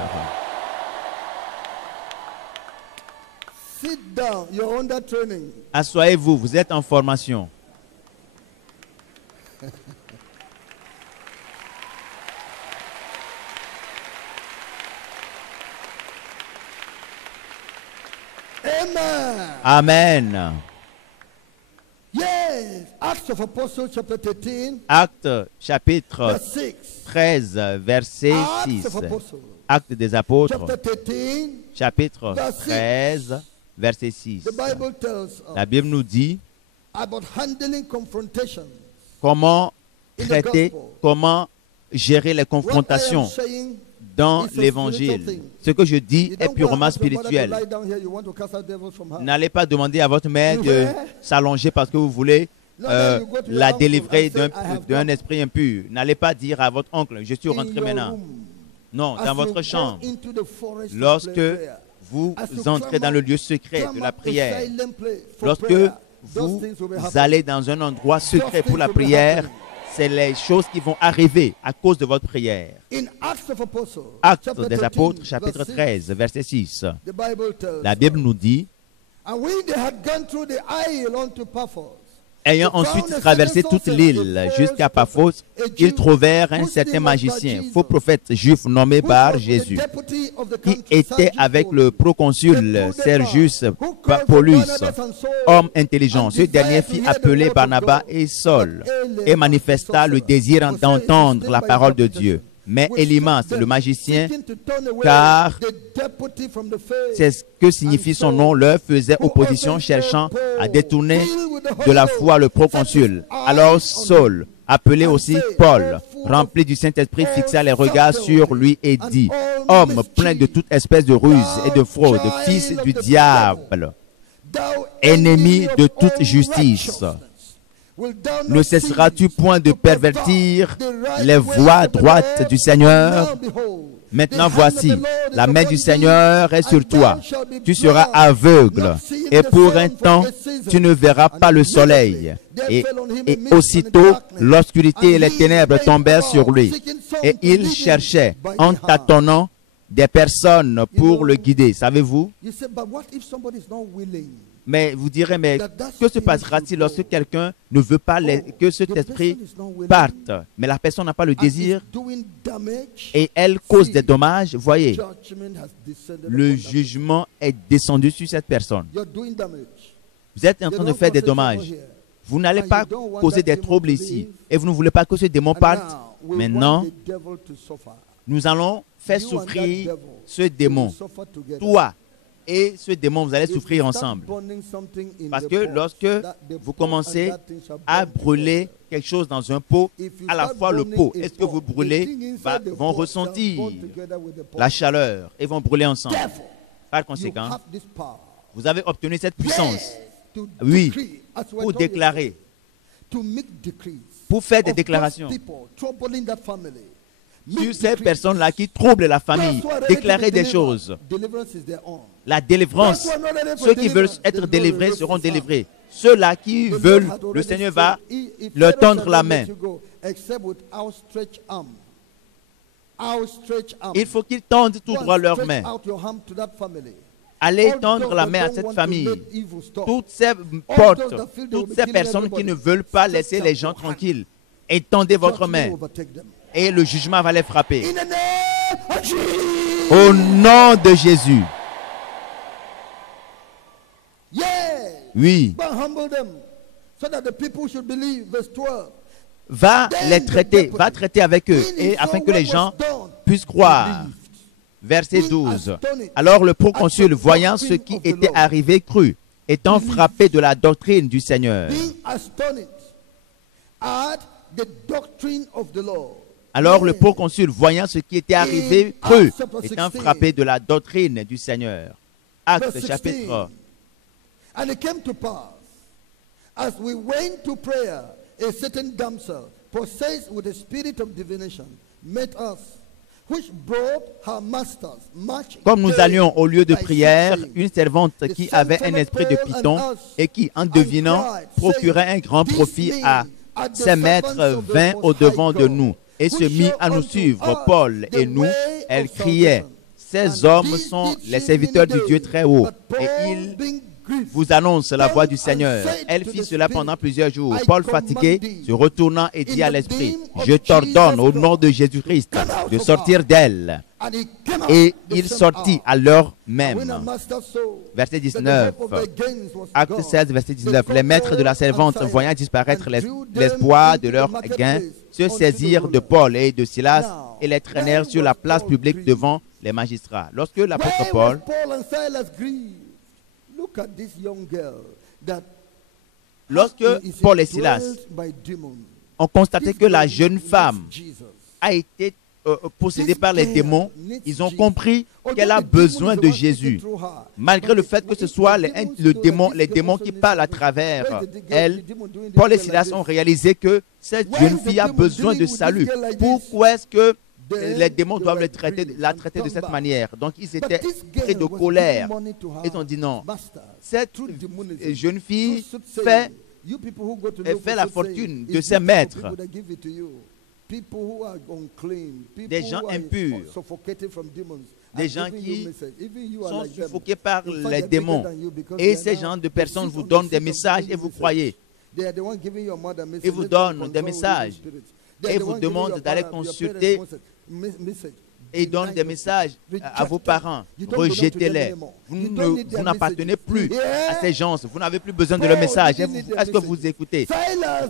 Asseyez-vous, vous êtes en formation. Amen. Actes chapitre 13, verset 6. Actes des apôtres, chapitre 13, verset 6. La Bible nous dit comment traiter, comment gérer les confrontations dans l'évangile. Ce que je dis est purement spirituel. N'allez pas demander à votre mère de s'allonger parce que vous voulez la délivrer d'un esprit impur. N'allez pas dire à votre oncle, je suis rentré maintenant. Non, dans votre chambre, lorsque vous entrez dans le lieu secret de la prière, lorsque vous allez dans un endroit secret pour la prière, c'est les choses qui vont arriver à cause de votre prière. Actes des Apôtres, chapitre 13, verset 6. La Bible nous dit, ayant ensuite traversé toute l'île jusqu'à Paphos, ils trouvèrent un certain magicien, faux prophète juif nommé Bar Jésus, qui était avec le proconsul Sergius Paulus, homme intelligent. Ce dernier fit appeler Barnabas et Saul et manifesta le désir d'entendre la parole de Dieu. Mais Élymas, le magicien, car c'est ce que signifie son nom, leur faisait opposition, cherchant à détourner de la foi le proconsul. Alors Saul, appelé aussi Paul, rempli du Saint-Esprit, fixa les regards sur lui et dit, « Homme plein de toute espèce de ruse et de fraude, fils du diable, ennemi de toute justice, ne cesseras-tu point de pervertir les voies droites du Seigneur? Maintenant voici, la main du Seigneur est sur toi. Tu seras aveugle et pour un temps, tu ne verras pas le soleil. » Et aussitôt, l'obscurité et les ténèbres tombèrent sur lui. Et il cherchait, en tâtonnant, des personnes pour le guider. Savez-vous? Mais vous direz, mais que se passera-t-il lorsque quelqu'un ne veut pas que cet esprit parte? Mais la personne n'a pas le désir et elle cause des dommages. Voyez, le jugement est descendu sur cette personne. Vous êtes en train de faire des dommages. Vous n'allez pas causer des troubles ici. Et vous ne voulez pas que ce démon parte. Maintenant, nous allons faire souffrir ce démon. Toi et ce démon, vous allez souffrir ensemble. Parce que lorsque vous commencez à brûler quelque chose dans un pot, à la fois le pot et ce que vous brûlez vont ressentir la chaleur et vont brûler ensemble. Par conséquent, vous avez obtenu cette puissance. Oui, pour déclarer, pour faire des déclarations sur ces personnes-là qui troublent la famille, déclarer des choses. La délivrance, ceux qui veulent être délivrés seront délivrés. Ceux-là qui veulent, le Seigneur va leur tendre la main. Il faut qu'ils tendent tout droit leur main. Allez tendre la main à cette famille. Toutes ces portes, toutes ces personnes qui ne veulent pas laisser les gens tranquilles, étendez votre main. Et le jugement va les frapper. Au nom de Jésus. Oui. Va les traiter, va traiter avec eux, et afin que les gens puissent croire. Verset 12. Alors le proconsul, voyant ce qui était arrivé, crut, étant frappé de la doctrine du Seigneur. Alors le proconsul, voyant ce qui était arrivé, crut, étant frappé de la doctrine du Seigneur. Actes chapitre. And it came to pass, as we went to prayer, a certain damsel, possessed with a spirit of divination, met us, which brought her masters much. Comme nous allions au lieu de prière, une servante qui avait un esprit de python et qui, en devinant, procurait un grand profit à ses maîtres, vint au-devant de nous et se mit à nous suivre. Paul et nous, elle criait, ces hommes sont les serviteurs du Dieu très haut et ils vous annonce la voix du Seigneur. Elle fit cela pendant plusieurs jours. Paul, fatigué, se retournant et dit à l'esprit, je t'ordonne au nom de Jésus-Christ de sortir d'elle. Et il sortit à l'heure même. Verset 19. Acte 16, verset 19. Les maîtres de la servante, voyant disparaître l'espoir de leur gain, se saisirent de Paul et de Silas et les traînèrent sur la place publique devant les magistrats. Lorsque l'apôtre Paul Lorsque Paul et Silas ont constaté que la jeune femme a été possédée par les démons, ils ont compris qu'elle a besoin de Jésus. Malgré le fait que ce soit les démons qui parlent à travers elle, Paul et Silas ont réalisé que cette jeune fille a besoin de salut. Pourquoi est-ce que les démons doivent la traiter de cette manière? Donc ils étaient pris de colère. Ils ont dit non, cette jeune fille fait la fortune de ses maîtres. Des gens impurs, des gens qui sont suffoqués par les démons. Et ces gens de personnes vous donnent des messages et vous croyez. Ils vous donnent des messages et vous demandent d'aller consulter et donnent des messages à vos parents. Rejetez-les. Vous n'appartenez plus à ces gens. Vous n'avez plus besoin de leur message. Est-ce que vous écoutez?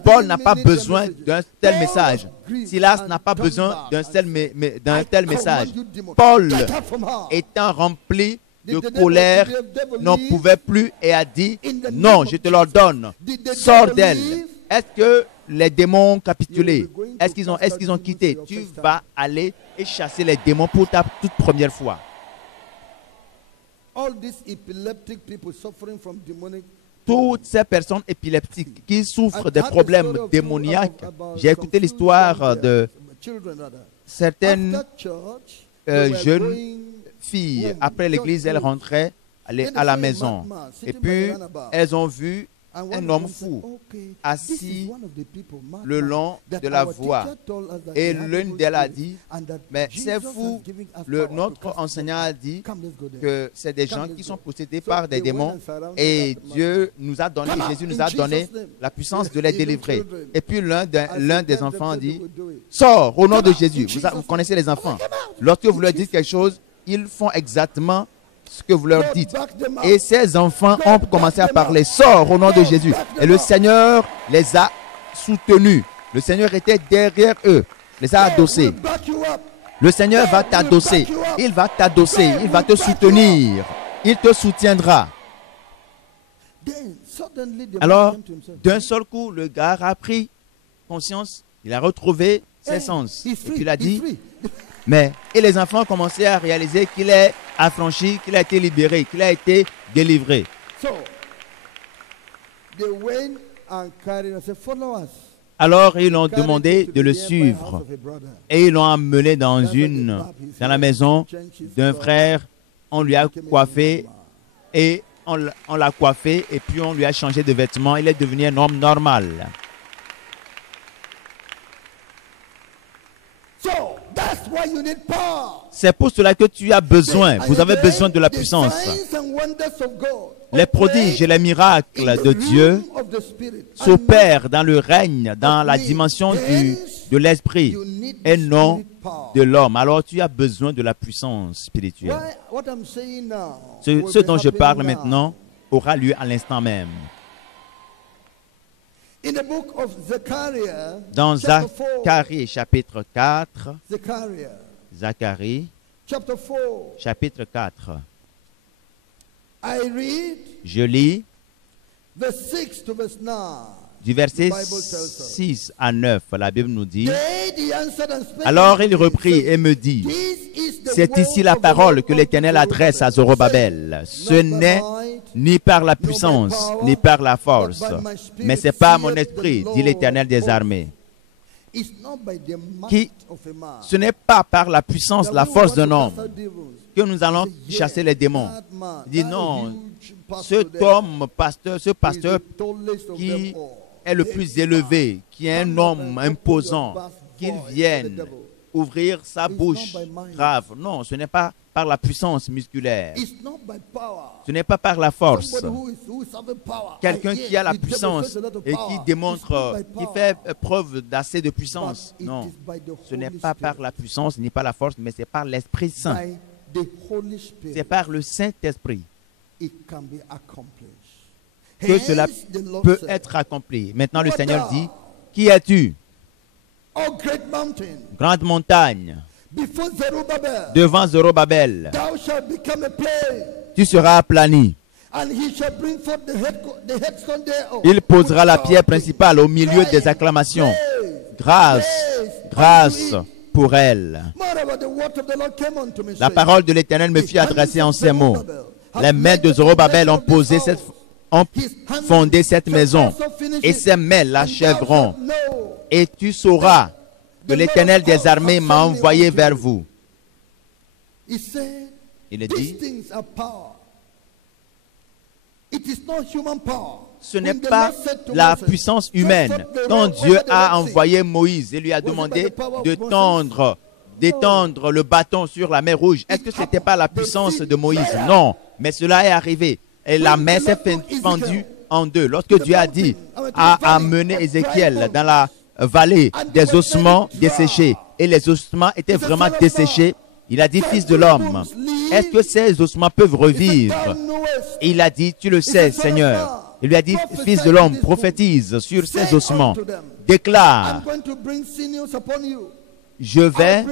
Paul n'a pas besoin d'un tel message. Silas n'a pas besoin d'un tel message. Paul, étant rempli de colère, n'en pouvait plus et a dit, non, je te l'ordonne, sors d'elle. Est-ce que les démons ont capitulé? Est-ce qu'ils ont quitté? Tu vas aller et chasser les démons pour ta toute première fois. Toutes ces personnes épileptiques qui souffrent des problèmes démoniaques. J'ai écouté l'histoire de certaines jeunes filles. Après l'église, elles rentraient à la maison. Et puis, elles ont vu un homme fou assis le long de la voie. Et l'une d'elles a dit, mais c'est fou, notre enseignant a dit que c'est des gens qui sont possédés par des démons et Dieu nous a donné, Jésus nous a donné la puissance de les délivrer. Et puis l'un des enfants dit, sors au nom de Jésus. Vous connaissez les enfants. Lorsque vous leur dites quelque chose, ils font exactement ce que vous leur dites. Et ces enfants ont commencé à parler. Sors au nom de Jésus. Et le Seigneur les a soutenus. Le Seigneur était derrière eux. Les a adossés. Le Seigneur va t'adosser. Il va t'adosser. Il va te soutenir. Il te soutiendra. Alors, d'un seul coup, le gars a pris conscience. Il a retrouvé ses sens. Et il a dit, et les enfants ont commencé à réaliser qu'il est affranchi, qu'il a été libéré, qu'il a été délivré. Alors ils l'ont demandé de le suivre et ils l'ont emmené dans la maison d'un frère. On lui a coiffé et on l'a coiffé et puis on lui a changé de vêtements. Il est devenu un homme normal. C'est pour cela que tu as besoin, vous avez besoin de la puissance. Les prodiges et les miracles de Dieu s'opèrent dans le règne, dans la dimension de l'esprit et non de l'homme. Alors tu as besoin de la puissance spirituelle. Ce dont je parle maintenant aura lieu à l'instant même. Dans Zacharie chapitre 4, Zacharie chapitre 4, je lis du verset 6 à 9, la Bible nous dit, alors il reprit et me dit, c'est ici la parole que l'Éternel adresse à Zorobabel. Ce n'est ni par la puissance, ni par la force, mais c'est par mon esprit, dit l'Éternel des armées. Ce n'est pas par la puissance, la force d'un homme que nous allons chasser les démons. Il dit non, ce pasteur qui est le plus élevé, qui est un homme imposant, qu'il vienne ouvrir sa bouche grave. Non, ce n'est pas par la puissance musculaire. Ce n'est pas par la force. Quelqu'un qui a la puissance et qui démontre, qui fait preuve d'assez de puissance. Non, ce n'est pas par la puissance ni par la force, mais c'est par l'Esprit Saint. C'est par le Saint-Esprit que cela peut être accompli. Maintenant, le Seigneur dit, qui es-tu? Grande montagne. Devant Zorobabel, tu seras aplani. Il posera la pierre principale au milieu des acclamations. Grâce, grâce pour elle. La parole de l'Éternel me fut adressée en ces mots. Les mains de Zorobabel ont fondé cette maison, et ses mains l'achèveront. Et tu sauras que l'Éternel des armées m'a envoyé vers vous. Il est dit, ce n'est pas la puissance humaine. Quand Dieu a envoyé Moïse et lui a demandé d'étendre le bâton sur la mer Rouge, est-ce que ce n'était pas la puissance de Moïse? Non, mais cela est arrivé. Et la mer s'est fendue en deux. Lorsque Dieu a amené Ézéchiel dans la vallée des ossements desséchés, et les ossements étaient vraiment desséchés, il a dit, fils de l'homme, est-ce que ces ossements peuvent revivre? Et il a dit, tu le sais, Seigneur. Il lui a dit, fils de l'homme, prophétise sur ces ossements. Déclare, je vais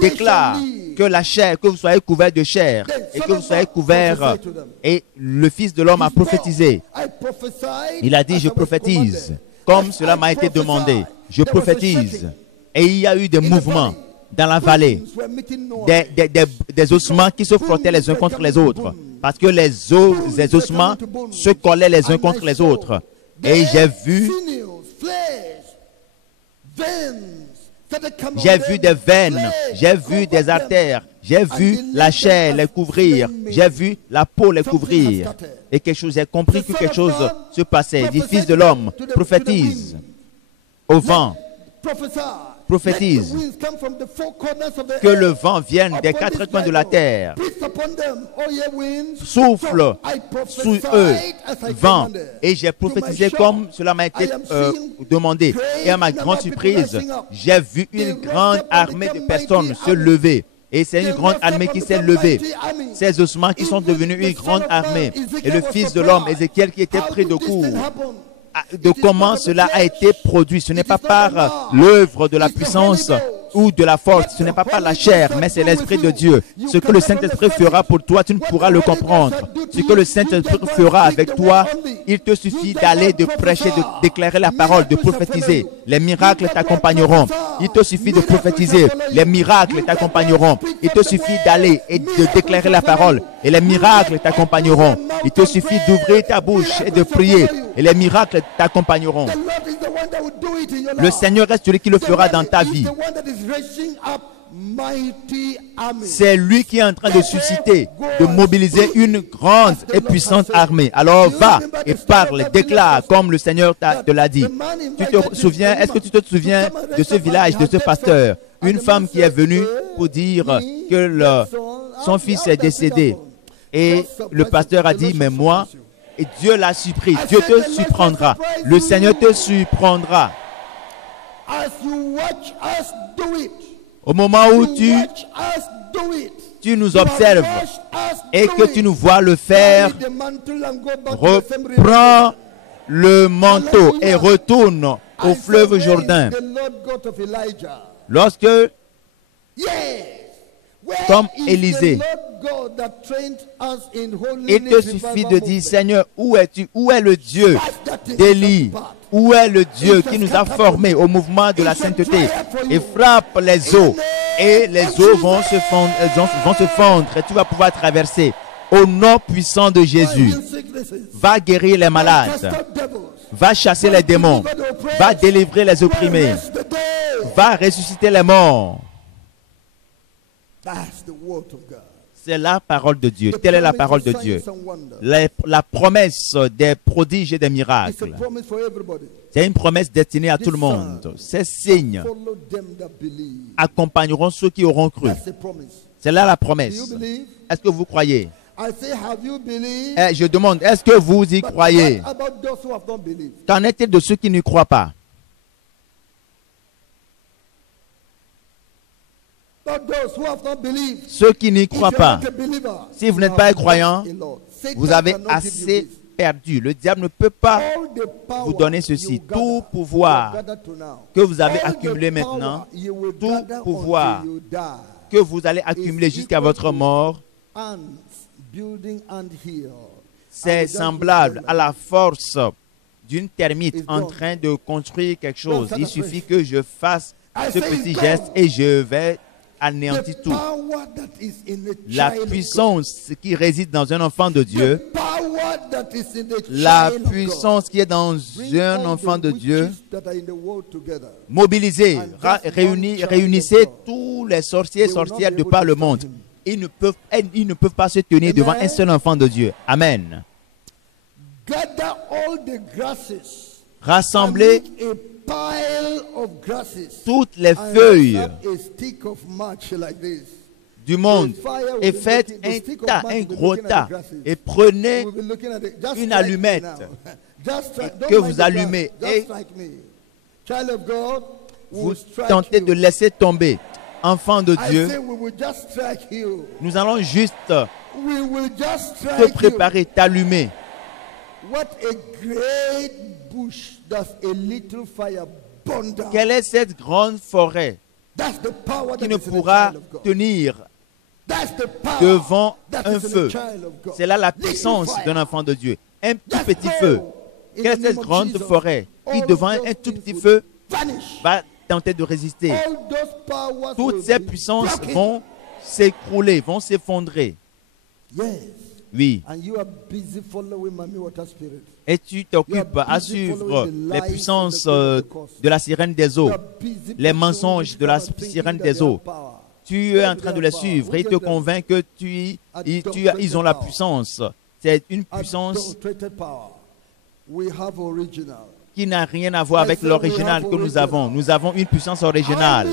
déclare que la chair, que vous soyez couverts de chair et que vous soyez couverts. Et le Fils de l'homme a prophétisé. Il a dit, je prophétise, comme cela m'a été demandé. Je prophétise. Et il y a eu des mouvements dans la vallée, des ossements qui se frottaient les uns contre les autres, parce que les ossements se collaient les uns contre les autres. Et j'ai vu des veines, j'ai vu des artères, j'ai vu la chair les couvrir, j'ai vu la peau les couvrir. Et j'ai compris que quelque chose se passait. Il dit, fils de l'homme, prophétise au vent. Prophétise que le vent vienne des quatre coins de la terre. Souffle sous eux, vent. Et j'ai prophétisé comme cela m'a été demandé. Et à ma grande surprise, j'ai vu une grande armée de personnes se lever. Et c'est une grande armée qui s'est levée. Ces ossements qui sont devenus une grande armée. Et le Fils de l'homme, Ézéchiel, qui était pris de court, de comment cela a été produit. Ce n'est pas par l'œuvre de la puissance ou de la force, ce n'est pas par la chair, mais c'est l'Esprit de Dieu. Ce que le Saint-Esprit fera pour toi, tu ne pourras le comprendre. Ce que le Saint-Esprit fera avec toi, il te suffit d'aller, de prêcher, de déclarer la parole, de prophétiser. Les miracles t'accompagneront. Il te suffit de prophétiser. Les miracles t'accompagneront. Il te suffit d'aller et de déclarer la parole. Et les miracles t'accompagneront. Il te suffit d'ouvrir ta bouche et de prier. Et les miracles t'accompagneront. Le Seigneur est celui qui le fera dans ta vie. C'est lui qui est en train de susciter, de mobiliser une grande et puissante armée. Alors va et parle, déclare comme le Seigneur te l'a dit. Tu te souviens, est-ce que tu te souviens de ce village, de ce pasteur? Une femme qui est venue pour dire que son fils est décédé. Et le pasteur a dit, mais moi, et Dieu l'a surpris. Dieu te surprendra. Le Seigneur te surprendra. Au moment où tu nous observes et que tu nous vois le faire, reprends le manteau et retourne au fleuve Jourdain. Lorsque, comme Élisée, il te suffit de dire, Seigneur, où es-tu? Où est le Dieu d'Élie? Où est le Dieu qui nous a formés au mouvement de la sainteté? Et frappe les eaux. Et les eaux vont se fondre et tu vas pouvoir traverser. Au nom puissant de Jésus, va guérir les malades. Va chasser les démons. Va délivrer les opprimés. Va ressusciter les morts. C'est la parole de Dieu. Telle est la parole de Dieu. La promesse des prodiges et des miracles. C'est une promesse destinée à tout le monde. Ces signes accompagneront ceux qui auront cru. C'est là la promesse. Est-ce que vous croyez? Je demande, est-ce que vous y croyez? Qu'en est-il de ceux qui n'y croient pas? Ceux qui n'y croient pas, si vous n'êtes pas un croyant, vous avez assez perdu. Le diable ne peut pas vous donner ceci. Tout pouvoir que vous avez accumulé maintenant, tout pouvoir que vous allez accumuler jusqu'à votre mort, c'est semblable à la force d'une termite en train de construire quelque chose. Il suffit que je fasse ce petit geste et je vais anéantir tout. La puissance qui réside dans un enfant de Dieu, la puissance qui est dans un enfant de Dieu, mobilisez, réunissez tous les sorciers et sorcières de par le monde. Ils ne peuvent pas se tenir devant un seul enfant de Dieu. Amen. Rassemblez toutes les feuilles du monde et faites un gros tas et prenez une allumette que vous allumez et vous tentez de laisser tomber. Enfant de Dieu, nous allons juste te préparer, t'allumer. Quelle est cette grande forêt qui ne pourra tenir devant un feu? C'est là la puissance d'un enfant de Dieu. Un tout petit feu. Quelle est cette grande forêt qui devant un tout petit feu va tenter de résister? Toutes ces puissances vont s'écrouler, vont s'effondrer. Oui. Et tu t'occupes à suivre les puissances de la sirène des eaux, les mensonges de la sirène des eaux. Tu es en train de les suivre et il te convainc que ils ont la puissance. C'est une puissance qui n'a rien à voir avec l'original que nous avons. Nous avons une puissance originale.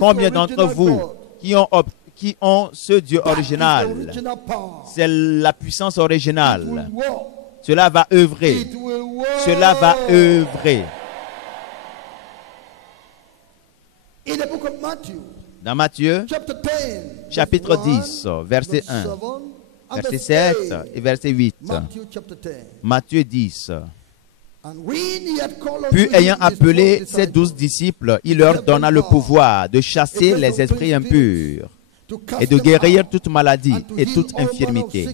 Combien d'entre vous qui ont ce Dieu original? C'est la puissance originale. Cela va œuvrer. Cela va œuvrer. Dans Matthieu, chapitre 10, verset 1, verset 7 et verset 8. Matthieu 10. Puis ayant appelé ses 12 disciples, il leur donna le pouvoir de chasser les esprits impurs et de guérir toute maladie et toute infirmité.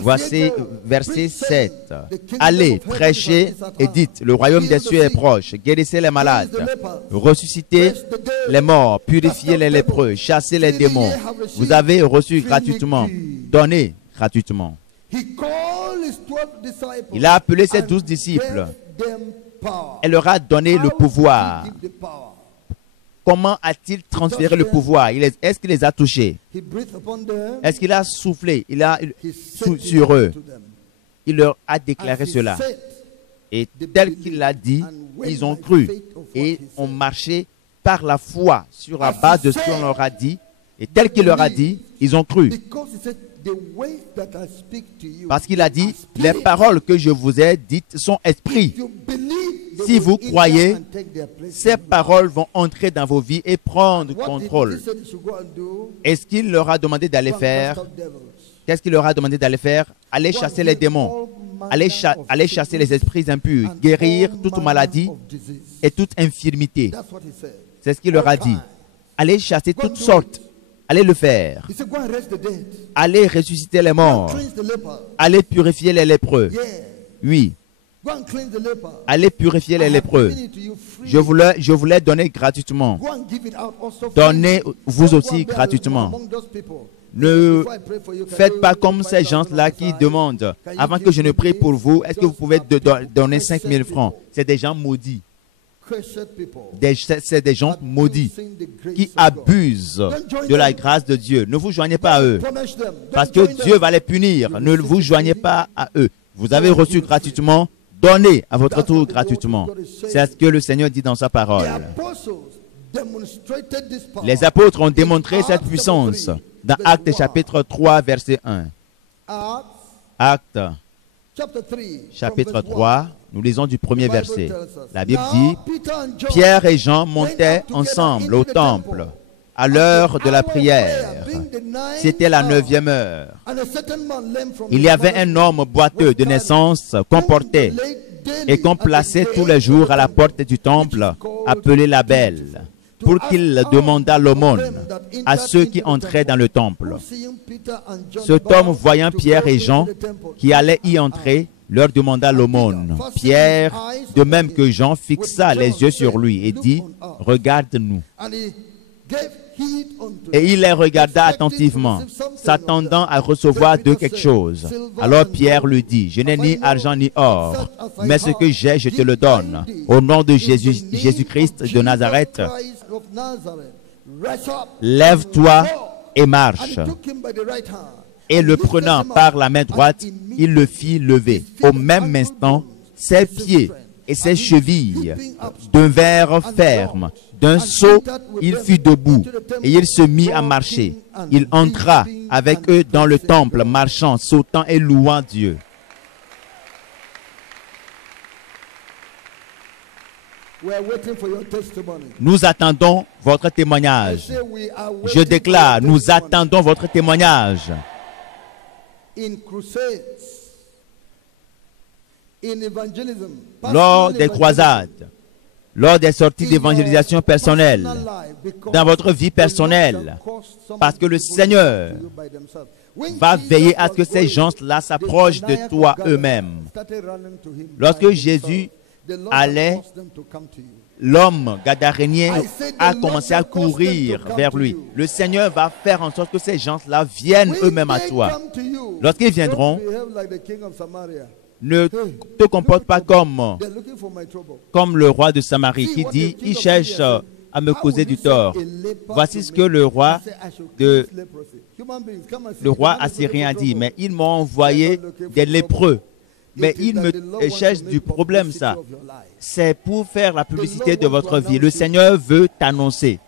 Voici verset 7. Allez, prêchez et dites, le royaume des cieux est proche. Guérissez les malades, ressuscitez les morts, purifiez les lépreux, chassez les démons. Vous avez reçu gratuitement, donnez gratuitement. Il a appelé ses 12 disciples et leur a donné le pouvoir. Comment a-t-il transféré le pouvoir? Est-ce qu'il les a touchés? Est-ce qu'il a soufflé sur eux? Il leur a déclaré cela. Et tel qu'il l'a dit, ils ont cru et ont marché par la foi sur la base de ce qu'on leur a dit. Et tel qu'il leur a dit, ils ont cru. Parce qu'il a dit, les paroles que je vous ai dites sont esprit. Si vous croyez, ces paroles vont entrer dans vos vies et prendre contrôle. Est-ce qu'il leur a demandé d'aller faire? Qu'est-ce qu'il leur a demandé d'aller faire? Aller chasser les démons, aller chasser les esprits impurs, guérir toute maladie et toute infirmité. C'est ce qu'il leur a dit. Allez chasser toutes sortes. Allez le faire. Allez ressusciter les morts. Allez purifier les lépreux. Oui. Allez purifier les lépreux. Je vous l'ai donné gratuitement. Donnez vous aussi gratuitement. Ne faites pas comme ces gens-là qui demandent, avant que je ne prie pour vous, est-ce que vous pouvez donner 5 000 francs? C'est des gens maudits. C'est des gens maudits qui abusent de la grâce de Dieu. Ne vous joignez pas à eux. Parce que Dieu va les punir. Ne vous joignez pas à eux. Vous avez reçu gratuitement. Donnez à votre tour gratuitement. C'est ce que le Seigneur dit dans sa parole. Les apôtres ont démontré cette puissance dans Actes chapitre 3, verset 1. Actes chapitre 3, nous lisons du premier verset. La Bible dit, Pierre et Jean montaient ensemble au temple à l'heure de la prière. C'était la 9e heure. Il y avait un homme boiteux de naissance qu'on portait et qu'on plaçait tous les jours à la porte du temple, appelé la Belle, pour qu'il demandât l'aumône à ceux qui entraient dans le temple. Cet homme, voyant Pierre et Jean qui allaient y entrer, leur demanda l'aumône. Pierre, de même que Jean, fixa les yeux sur lui et dit, « Regarde-nous. » Et il les regarda attentivement, s'attendant à recevoir d'eux quelque chose. Alors Pierre lui dit, « Je n'ai ni argent ni or, mais ce que j'ai, je te le donne. Au nom de Jésus-Christ de Nazareth, lève-toi et marche. » Et le prenant par la main droite, il le fit lever. Au même instant, ses pieds et ses chevilles devinrent fermes. D'un saut, il fut debout et il se mit à marcher. Il entra avec eux dans le temple, marchant, sautant et louant Dieu. Nous attendons votre témoignage. Je déclare, nous attendons votre témoignage. Lors des croisades, lors des sorties d'évangélisation personnelle, dans votre vie personnelle, parce que le Seigneur va veiller à ce que ces gens-là s'approchent de toi eux-mêmes. Lorsque Jésus allait, l'homme gadarénien a commencé à courir vers lui. Le Seigneur va faire en sorte que ces gens-là viennent eux-mêmes à toi. Lorsqu'ils viendront, ne te comporte pas comme le roi de Samarie qui dit, il cherche à me causer du tort. Voici ce que le roi assyrien a dit, mais ils m'ont envoyé des lépreux. Mais ils me cherchent du problème, ça. C'est pour faire la publicité de votre vie. Le Seigneur veut t'annoncer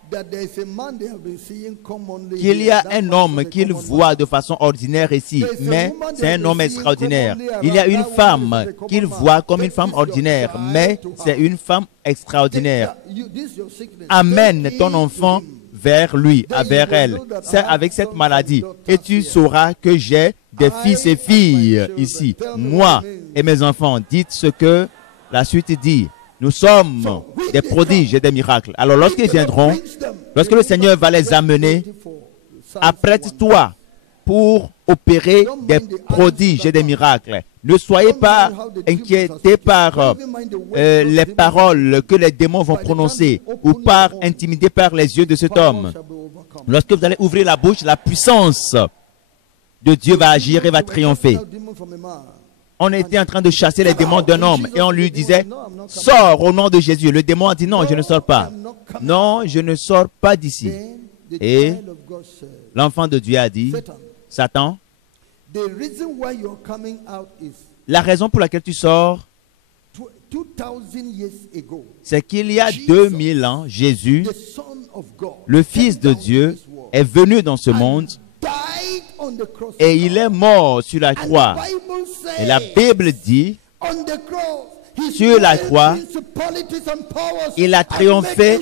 qu'il y a un homme qu'il voit de façon ordinaire ici, mais c'est un homme extraordinaire. Il y a une femme qu'il voit comme une femme ordinaire, mais c'est une femme extraordinaire. Amène ton enfant vers lui, vers elle. C'est avec cette maladie. Et tu sauras que j'ai des fils et filles ici. Moi et mes enfants, dites ce que la suite dit. Nous sommes des prodiges et des miracles. Alors lorsqu'ils viendront, lorsque le Seigneur va les amener, apprête-toi pour opérer des prodiges et des miracles. Ne soyez pas inquiétés par les paroles que les démons vont prononcer ou par intimidés par les yeux de cet homme. Lorsque vous allez ouvrir la bouche, la puissance de Dieu va agir et va triompher. On était en train de chasser les démons d'un homme et on lui disait, sors au nom de Jésus. Le démon a dit, non, je ne sors pas. Non, je ne sors pas d'ici. Et l'enfant de Dieu a dit, Satan, la raison pour laquelle tu sors, c'est qu'il y a 2000 ans, Jésus, le Fils de Dieu, est venu dans ce monde et il est mort sur la croix. Et la Bible dit, sur la croix, il a triomphé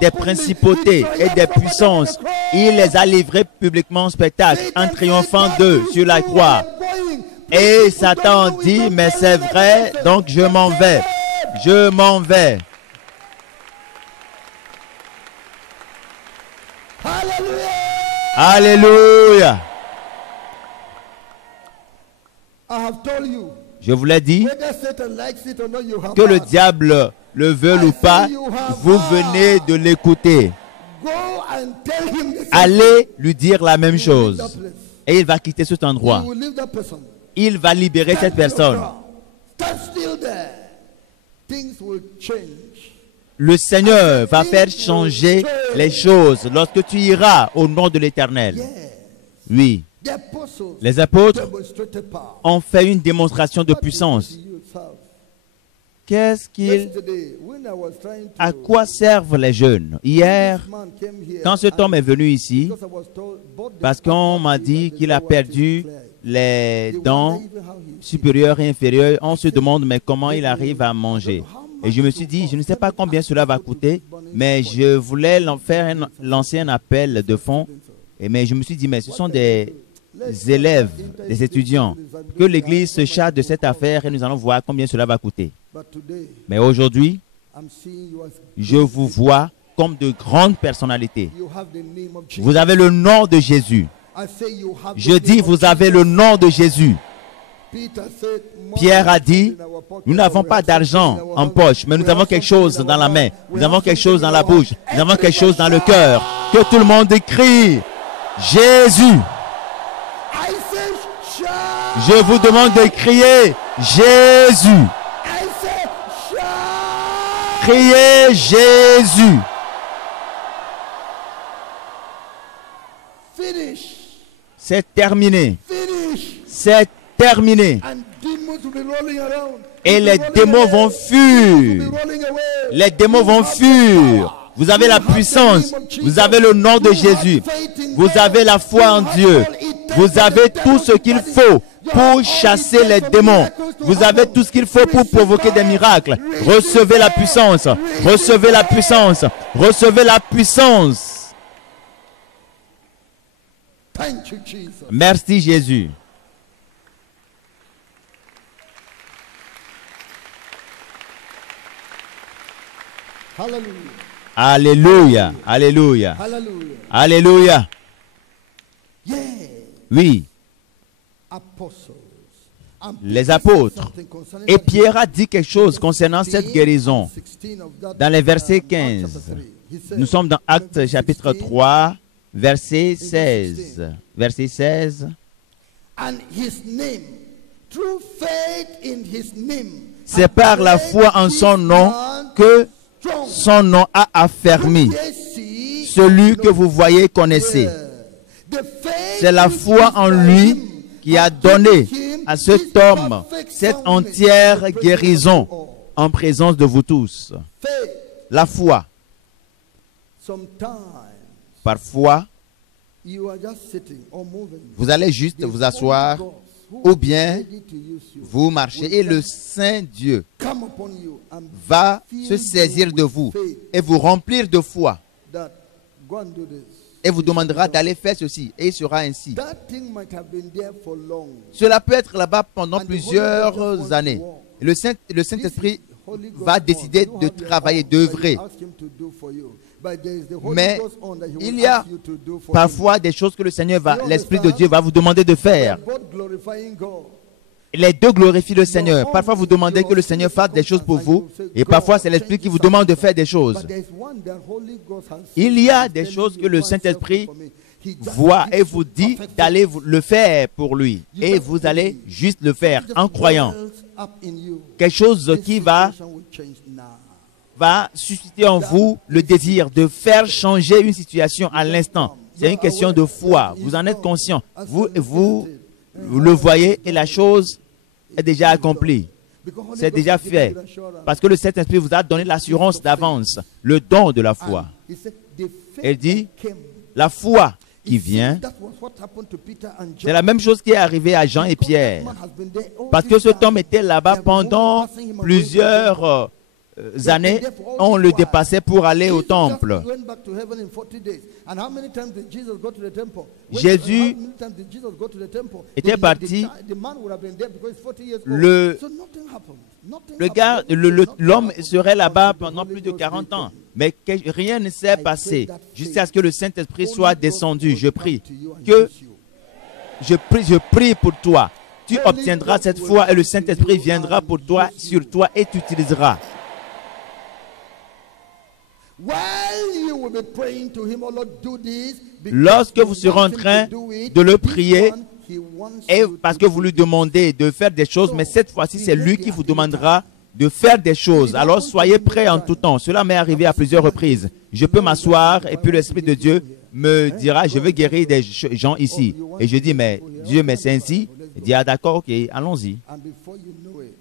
des principautés et des puissances. Il les a livrés publiquement en spectacle en triomphant d'eux sur la croix. Et Satan dit, mais c'est vrai, donc je m'en vais. Je m'en vais. Alléluia. Je vous l'ai dit, que le diable le veuille ou pas, vous venez de l'écouter. Allez lui dire la même chose. Et il va quitter cet endroit. Il va libérer cette personne. Le Seigneur va faire changer les choses lorsque tu iras au nom de l'Éternel. Oui. Les apôtres ont fait une démonstration de puissance. À quoi servent les jeunes? Hier, quand cet homme est venu ici, parce qu'on m'a dit qu'il a perdu les dents supérieures et inférieures, on se demande mais comment il arrive à manger. Et je me suis dit, je ne sais pas combien cela va coûter, mais je voulais lancer un appel de fonds. Mais je me suis dit, mais ce sont des élèves, des étudiants, que l'Église se charge de cette affaire et nous allons voir combien cela va coûter. Mais aujourd'hui, je vous vois comme de grandes personnalités. Vous avez le nom de Jésus. Je dis, vous avez le nom de Jésus. Pierre a dit, nous n'avons pas d'argent en poche, mais nous avons quelque chose dans la main, nous avons quelque chose dans la bouche, nous avons quelque chose dans le cœur. Que tout le monde crie, Jésus. Je vous demande de crier, Jésus. Criez Jésus. C'est terminé. C'est terminé. Et les démons vont fuir. Les démons vont fuir. Vous avez la puissance. Vous avez le nom de Jésus. Vous avez la foi en Dieu. Vous avez tout ce qu'il faut pour chasser les démons. Vous avez tout ce qu'il faut pour provoquer des miracles. Recevez la puissance. Recevez la puissance. Recevez la puissance. Merci Jésus. Alléluia. Alléluia. Alléluia. Oui. Les apôtres. Et Pierre a dit quelque chose concernant cette guérison. Dans les versets 15. Nous sommes dans Actes chapitre 3, verset 16. Verset 16. C'est par la foi en son nom que son nom a affermi. Celui que vous voyez, connaissez. C'est la foi en lui qui a donné à cet homme cette entière guérison en présence de vous tous. La foi. Parfois, vous allez juste vous asseoir ou bien vous marchez et le Saint-Dieu va se saisir de vous et vous remplir de foi et vous demandera d'aller faire ceci et il sera ainsi. Cela peut être là-bas pendant plusieurs années. Le Saint-Esprit va décider de travailler, d'œuvrer. Mais il y a parfois des choses que le Seigneur l'Esprit de Dieu va vous demander de faire. Les deux glorifient le Seigneur. Parfois vous demandez que le Seigneur fasse des choses pour vous et parfois c'est l'Esprit qui vous demande de faire des choses. Il y a des choses que le Saint-Esprit voit et vous dit d'aller le faire pour lui. Et vous allez juste le faire en croyant. Quelque chose qui va susciter en vous le désir de faire changer une situation à l'instant. C'est une question de foi. Vous en êtes conscient. Vous le voyez et la chose est déjà accomplie. C'est déjà fait. Parce que le Saint-Esprit vous a donné l'assurance d'avance, le don de la foi. Elle dit, la foi qui vient, c'est la même chose qui est arrivée à Jean et Pierre. Parce que cet homme était là-bas pendant plusieurs années, on le dépassait pour aller au temple. Jésus était parti. L'homme serait là-bas pendant plus de 40 ans. Mais rien ne s'est passé jusqu'à ce que le Saint-Esprit soit descendu. Je prie pour toi. Tu obtiendras cette foi et le Saint-Esprit viendra pour toi, sur toi et t'utilisera. Lorsque vous serez en train de le prier, et parce que vous lui demandez de faire des choses, mais cette fois-ci, c'est lui qui vous demandera de faire des choses. Alors, soyez prêts en tout temps. Cela m'est arrivé à plusieurs reprises. Je peux m'asseoir et puis l'Esprit de Dieu me dira, je veux guérir des gens ici. Et je dis, mais Dieu, mais c'est ainsi. Il dit, ah d'accord, ok, allons-y.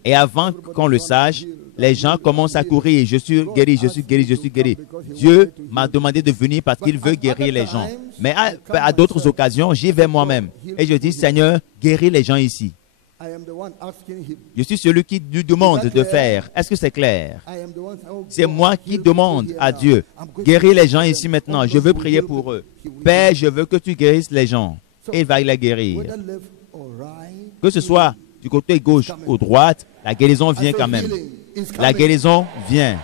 Et avant qu'on le sache, les gens commencent à courir. Je suis guéri, je suis guéri, je suis guéri. Dieu m'a demandé de venir parce qu'il veut guérir les gens. Mais à d'autres occasions, j'y vais moi-même. Et je dis, Seigneur, guéris les gens ici. Je suis celui qui lui demande de faire. Est-ce que c'est clair? C'est moi qui demande à Dieu. Guéris les gens ici maintenant. Je veux prier pour eux. Père, je veux que tu guérisses les gens. Et il va les guérir. Que ce soit du côté gauche ou droite, la guérison vient quand même. La guérison vient.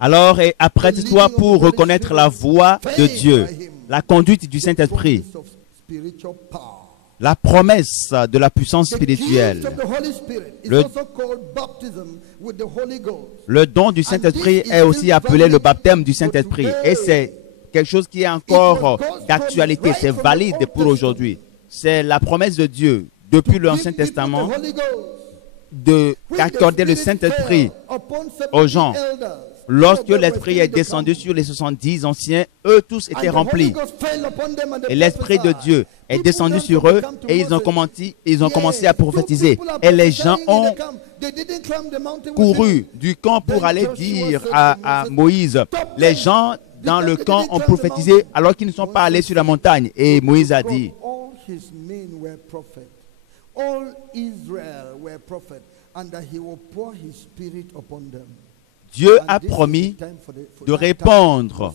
Alors, apprête-toi pour reconnaître la voix de Dieu, la conduite du Saint-Esprit. spiritual power. La promesse de la puissance The gift spirituelle. of the Holy Spirit is Le- also called baptism with the Holy Ghost. Le don du Saint-Esprit est aussi appelé le baptême du Saint-Esprit. Et c'est quelque chose qui est encore d'actualité. C'est valide pour aujourd'hui. C'est la promesse de Dieu depuis l'Ancien Testament d'accorder le Saint-Esprit aux gens. Lorsque l'Esprit est descendu sur les 70 anciens, eux tous étaient remplis. Et l'Esprit de Dieu est descendu sur eux et ils ont commencé à prophétiser. Et les gens ont couru du camp pour aller dire à Moïse, les gens dans le camp ont prophétisé alors qu'ils ne sont pas allés sur la montagne. Et Moïse a dit, All Israel were prophets, and that he will pour his spirit upon them. Dieu a promis de répandre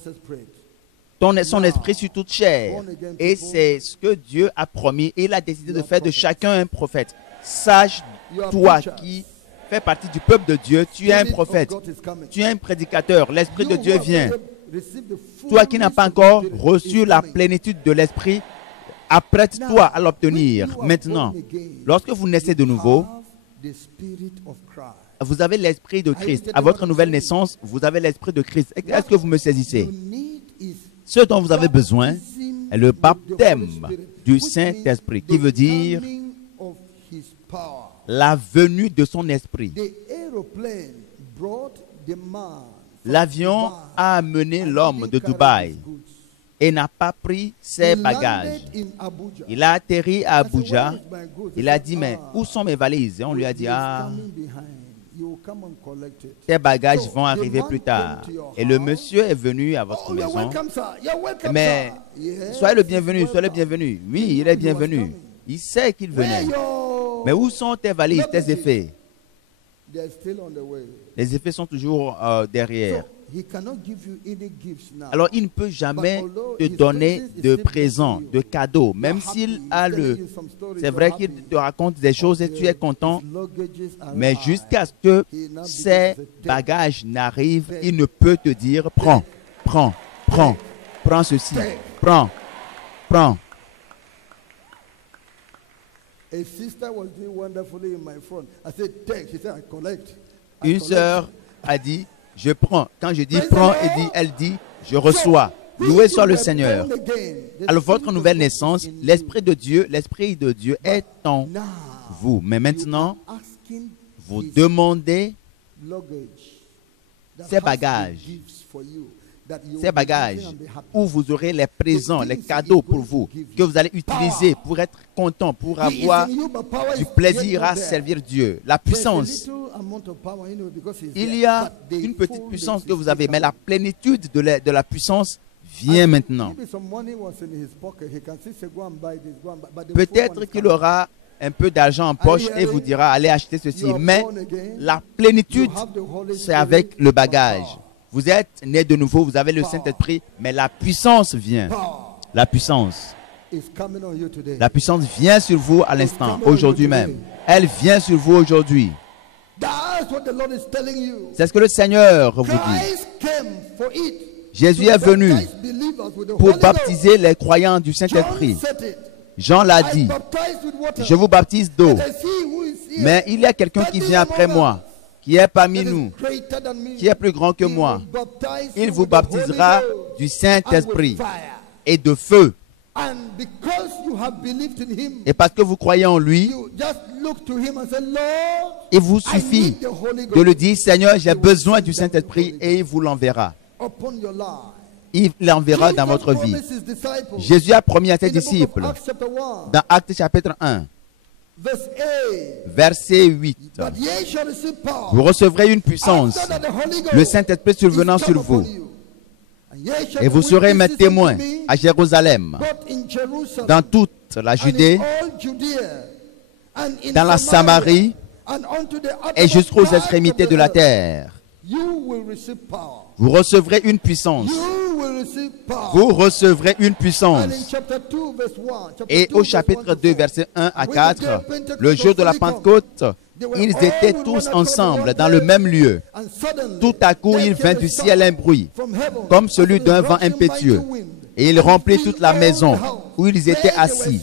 son esprit sur toute chair. Et c'est ce que Dieu a promis. Et il a décidé de faire de chacun un prophète. Sache, toi qui fais partie du peuple de Dieu, tu es un prophète. Tu es un prédicateur. L'Esprit de Dieu vient. Toi qui n'as pas encore reçu la plénitude de l'Esprit, apprête-toi à l'obtenir. Maintenant, lorsque vous naissez de nouveau, vous avez l'Esprit de Christ. À votre nouvelle naissance, vous avez l'Esprit de Christ. Est-ce que vous me saisissez? Ce dont vous avez besoin est le baptême du Saint-Esprit, qui veut dire la venue de son esprit. L'avion a amené l'homme de Dubaï et n'a pas pris ses bagages. Il a atterri à Abuja. Il a dit, mais où sont mes valises? Et on lui a dit, ah, tes bagages vont arriver plus tard. Et le monsieur est venu à votre maison. Mais soyez le bienvenu, soyez le bienvenu. Oui, il est bienvenu. Il sait qu'il venait. Mais où sont tes valises, tes effets? Les effets sont toujours derrière. Alors, il ne peut jamais te donner de présents, de cadeaux, même s'il a le... C'est vrai qu'il te raconte des choses et tu es content, mais jusqu'à ce que ces bagages n'arrivent, il ne peut te dire, prends, prends, prends, prends ceci, prends, prends. Une sœur a dit, je prends. Quand je dis prends, elle dit, je reçois. Loué soit le Seigneur. Alors votre nouvelle naissance, l'Esprit de Dieu est en vous. Mais maintenant, vous demandez ces bagages où vous aurez les présents, les cadeaux pour vous, que vous allez utiliser pour être content, pour avoir du plaisir à servir Dieu. La puissance. Il y a une petite puissance que vous avez, mais la plénitude de la puissance vient maintenant. Peut-être qu'il aura un peu d'argent en poche et vous dira, allez acheter ceci. Mais la plénitude, c'est avec le bagage. Vous êtes né de nouveau, vous avez le Saint-Esprit, mais la puissance vient. La puissance. La puissance vient sur vous à l'instant, aujourd'hui même. Elle vient sur vous aujourd'hui. C'est ce que le Seigneur vous dit. Jésus est venu pour baptiser les croyants du Saint-Esprit. Jean l'a dit. Je vous baptise d'eau. Mais il y a quelqu'un qui vient après moi, qui est parmi nous, qui est plus grand que moi. Il vous baptisera du Saint-Esprit et de feu. Et parce que vous croyez en lui, il vous suffit de le dire, Seigneur, j'ai besoin du Saint-Esprit, et il vous l'enverra. Il l'enverra dans votre vie. Jésus a promis à ses disciples, dans Actes chapitre 1, verset 8, vous recevrez une puissance, le Saint-Esprit survenant sur vous, et vous serez mes témoins à Jérusalem, dans toute la Judée, dans la Samarie et jusqu'aux extrémités de la terre. Vous recevrez une puissance. Vous recevrez une puissance. Et au chapitre 2, versets 1 à 4, le jour de la Pentecôte, ils étaient tous ensemble dans le même lieu. Tout à coup, il vint du ciel un bruit, comme celui d'un vent impétueux. Et il remplit toute la maison où ils étaient assis.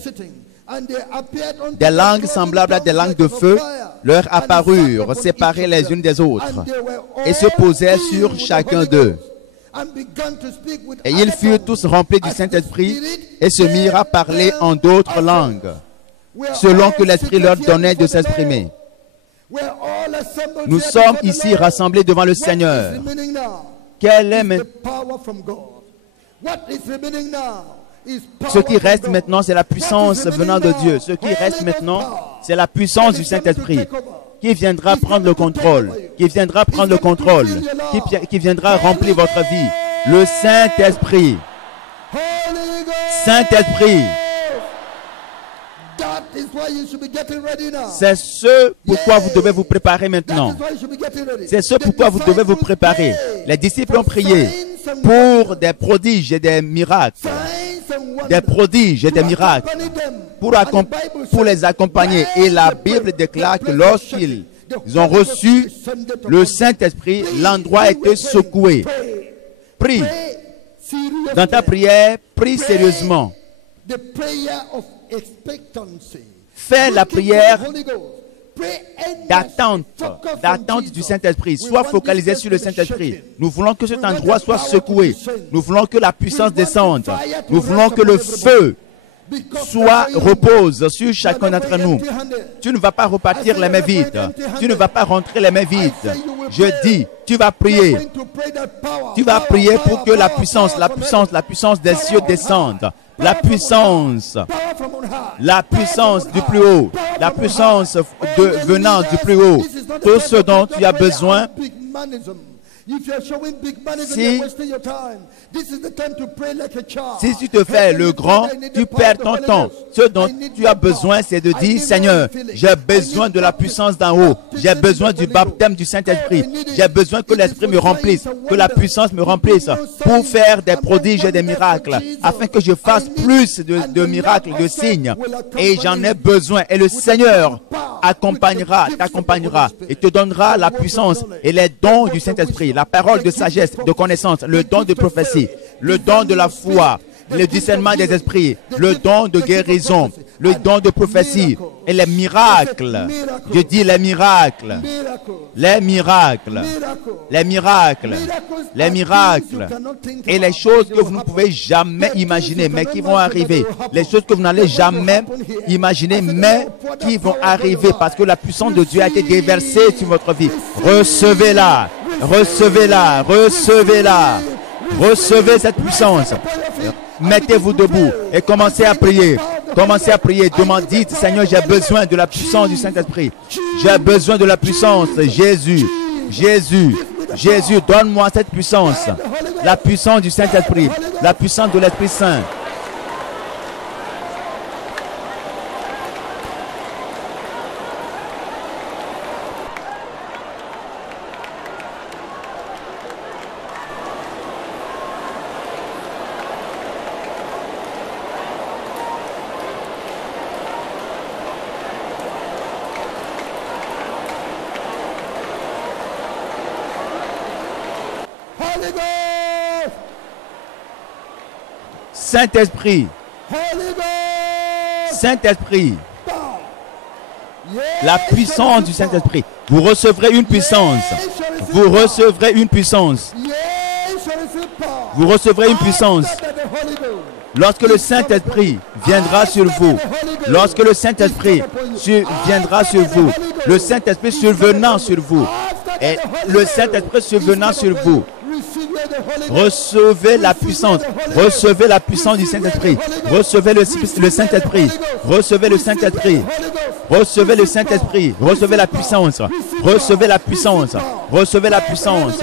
Des langues semblables à des langues de feu leur apparurent, séparées les unes des autres, et se posèrent sur chacun d'eux. Et ils furent tous remplis du Saint-Esprit et se mirent à parler en d'autres langues, selon que l'Esprit leur donnait de s'exprimer. Nous sommes ici rassemblés devant le Seigneur. Quel est ce qui reste maintenant, c'est la puissance venant de Dieu. Ce qui reste maintenant, c'est la puissance du Saint-Esprit qui viendra prendre le contrôle, qui viendra prendre le contrôle, qui viendra remplir votre vie. Le Saint-Esprit. Saint-Esprit. C'est ce pourquoi vous devez vous préparer maintenant. C'est ce pourquoi vous devez vous préparer. Les disciples ont prié pour des prodiges et des miracles. Des prodiges et des miracles pour les accompagner. Et la Bible déclare que lorsqu'ils ont reçu le Saint-Esprit, l'endroit était secoué. Prie. Dans ta prière, prie sérieusement. Fais la prière d'attente du Saint-Esprit. Sois focalisé sur le Saint-Esprit. Nous voulons que cet endroit soit secoué. Nous voulons que la puissance descende. Nous voulons que le feu repose sur chacun d'entre nous. Tu ne vas pas repartir les mains vides. Tu ne vas pas rentrer les mains vides. Je dis, tu vas prier. Tu vas prier pour que la puissance des cieux descende. La puissance du plus haut, la puissance venant du plus haut, tout ce dont tu as besoin. Si tu te fais le grand, tu perds ton temps. Ce dont tu as besoin, c'est de dire, Seigneur, j'ai besoin de la puissance d'en haut. J'ai besoin du baptême du Saint-Esprit. J'ai besoin que l'Esprit me remplisse, que la puissance me remplisse pour faire des prodiges et des miracles, afin que je fasse plus de miracles, de signes. Et j'en ai besoin. Et le Seigneur t'accompagnera et te donnera la puissance et les dons du Saint-Esprit. La parole de sagesse, de connaissance, le don de prophétie, le don de la foi, le discernement des esprits, le don de guérison, le don de prophétie et les miracles. Je dis les miracles, les miracles, les miracles, les miracles et les choses que vous ne pouvez jamais imaginer mais qui vont arriver. Les choses que vous n'allez jamais imaginer mais qui vont arriver parce que la puissance de Dieu a été déversée sur votre vie. Recevez-la. Recevez-la, recevez-la, recevez cette puissance. Mettez-vous debout et commencez à prier. Commencez à prier. Dites, Seigneur, j'ai besoin de la puissance du Saint-Esprit. J'ai besoin de la puissance. Jésus, Jésus, Jésus, donne-moi cette puissance. La puissance du Saint-Esprit, la puissance de l'Esprit Saint. Saint-Esprit, Saint-Esprit, la puissance du Saint-Esprit. Vous recevrez une puissance. Vous recevrez une puissance. Vous recevrez une puissance. Lorsque le Saint-Esprit viendra sur vous, lorsque le Saint-Esprit viendra sur vous, le Saint-Esprit survenant sur vous, et le Saint-Esprit survenant sur vous, recevez la puissance du Saint-Esprit, recevez le Saint-Esprit, recevez le Saint-Esprit, recevez le Saint-Esprit, recevez la puissance, recevez la puissance, recevez la puissance,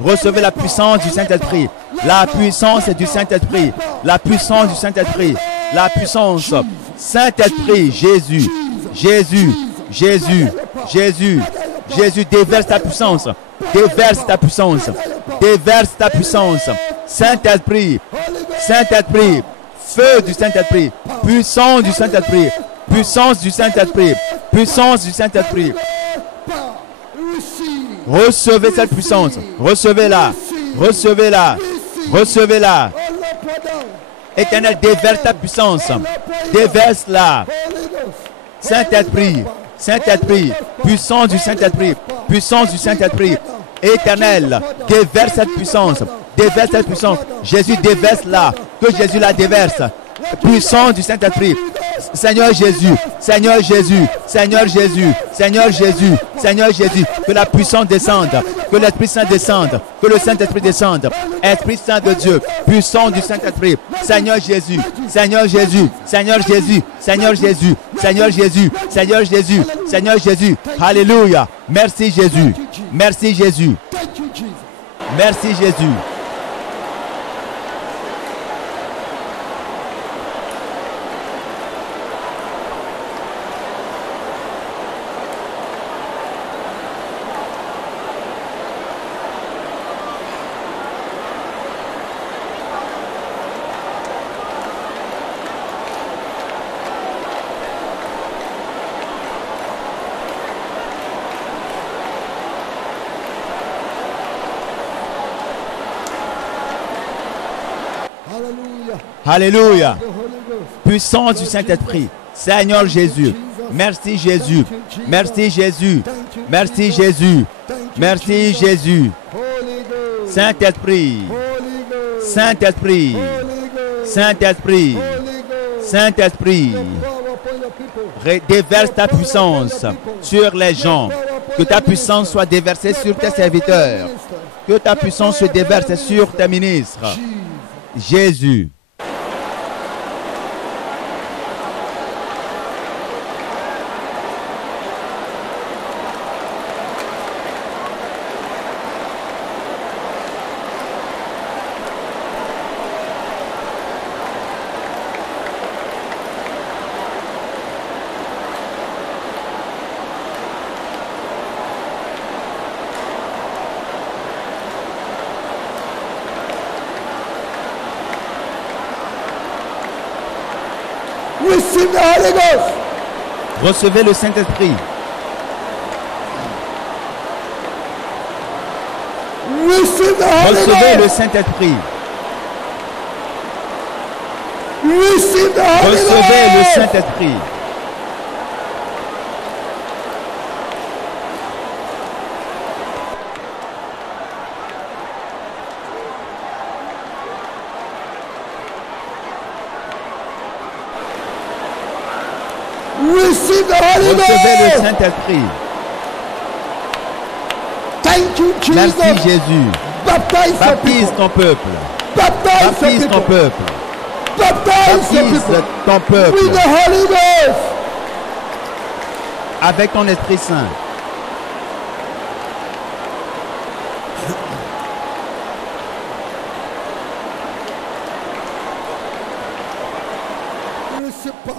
recevez la puissance du Saint-Esprit, la puissance du Saint-Esprit, la puissance du Saint-Esprit, la puissance, Saint-Esprit, Jésus, Jésus, Jésus, Jésus, Jésus, déverse ta puissance, déverse ta puissance, déverse ta puissance, Saint-Esprit, Saint-Esprit, feu du Saint-Esprit, puissance du Saint-Esprit, puissance du Saint-Esprit, puissance du Saint-Esprit. Recevez cette puissance, recevez-la, recevez-la, recevez-la. Éternel, déverse ta puissance. Déverse-la. Saint-Esprit, Saint-Esprit, puissance du Saint-Esprit, puissance du Saint-Esprit. Éternel, déverse cette puissance. Déverse cette puissance. Jésus, déverse-la. Que Jésus la déverse. Puissance du Saint-Esprit. Seigneur Jésus, Seigneur Jésus, Seigneur Jésus, Seigneur Jésus, Seigneur Jésus, que la puissance descende, que l'Esprit Saint descende, que le Saint-Esprit descende. Esprit Saint de Dieu, puissance du Saint-Esprit. Seigneur Jésus, Seigneur Jésus, Seigneur Jésus, Seigneur Jésus, Seigneur Jésus, Seigneur Jésus, Seigneur Jésus. Alléluia. Merci Jésus. Merci Jésus. Merci Jésus. Alléluia. Puissance du Saint-Esprit. Seigneur Jésus. Merci Jésus. Merci Jésus. Merci Jésus. Merci Jésus. Saint-Esprit. Saint-Esprit. Saint-Esprit. Saint-Esprit. Déverse ta puissance sur les gens. Que ta puissance soit déversée sur tes serviteurs. Que ta puissance se déverse sur tes ministres. Jésus. Receive the Holy Ghost. Recevez le Saint-Esprit. Receive the Holy Recevez le Ghost. Saint-Esprit. Receive the Holy Recevez le Ghost. Saint-Esprit. Receive the Holy Recevez le Ghost. Saint-Esprit. Thank you, Jesus. Merci Jésus. Baptize your Baptise people. ton peuple. Baptize your Baptise ton people. peuple. Baptize your Baptise people. ton With peuple the Holy Ghost. avec ton Esprit Saint. Receive power.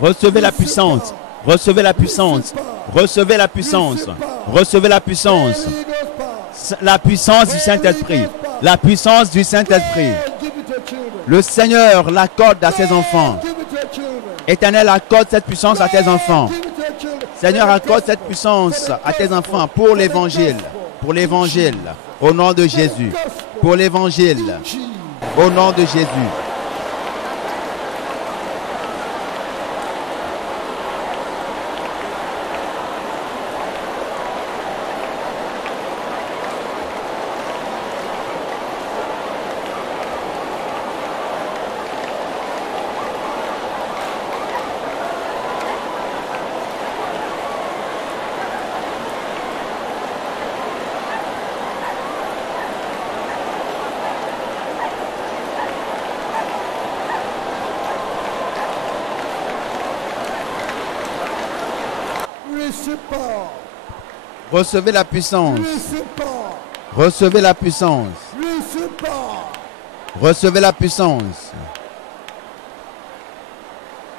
Recevez la puissance. Recevez la puissance. Recevez la puissance. Recevez la puissance. Holy Ghost power. La puissance du Saint-Esprit. La puissance du Saint-Esprit. Give it to your children. Le Seigneur l'accorde à ses enfants. Give it to your children. Éternel, accorde cette puissance à tes enfants. Give it to your children. Seigneur, accorde cette puissance à tes enfants pour l'évangile. Pour l'évangile. Au nom de Jésus. Pour l'évangile. Au nom de Jésus. Receive power. Recevez la puissance. Receive power. Recevez la puissance. Receive power. Recevez la puissance.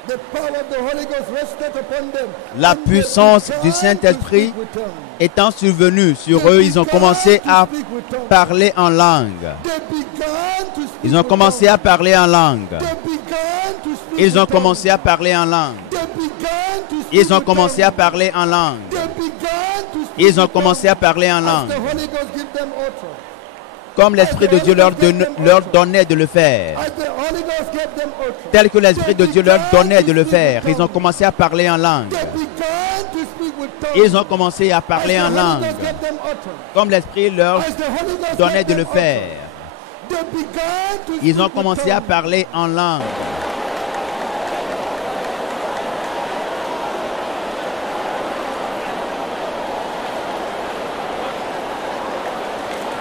The power of the Holy Ghost rested upon them. La And they puissance began du to Saint-Esprit speak with tongues. étant survenue sur eux, ils ont commencé à parler en langue. They began to speak Ils ont with commencé tongues. à parler en langue. They began to speak Ils ont with commencé tongues. à parler en langue. They began to speak Ils ont with commencé à tongues. parler en langue. They began to speak Ils ont with commencé à parler en tongues. As langue. the Holy Ghost give them utterance. comme l'Esprit de Dieu leur donnait de le faire. Tel que l'Esprit de Dieu leur donnait de le faire. Ils ont commencé à parler en langue. Ils ont commencé à parler en langue, comme l'Esprit leur donnait de le faire. Ils ont commencé à parler en langue.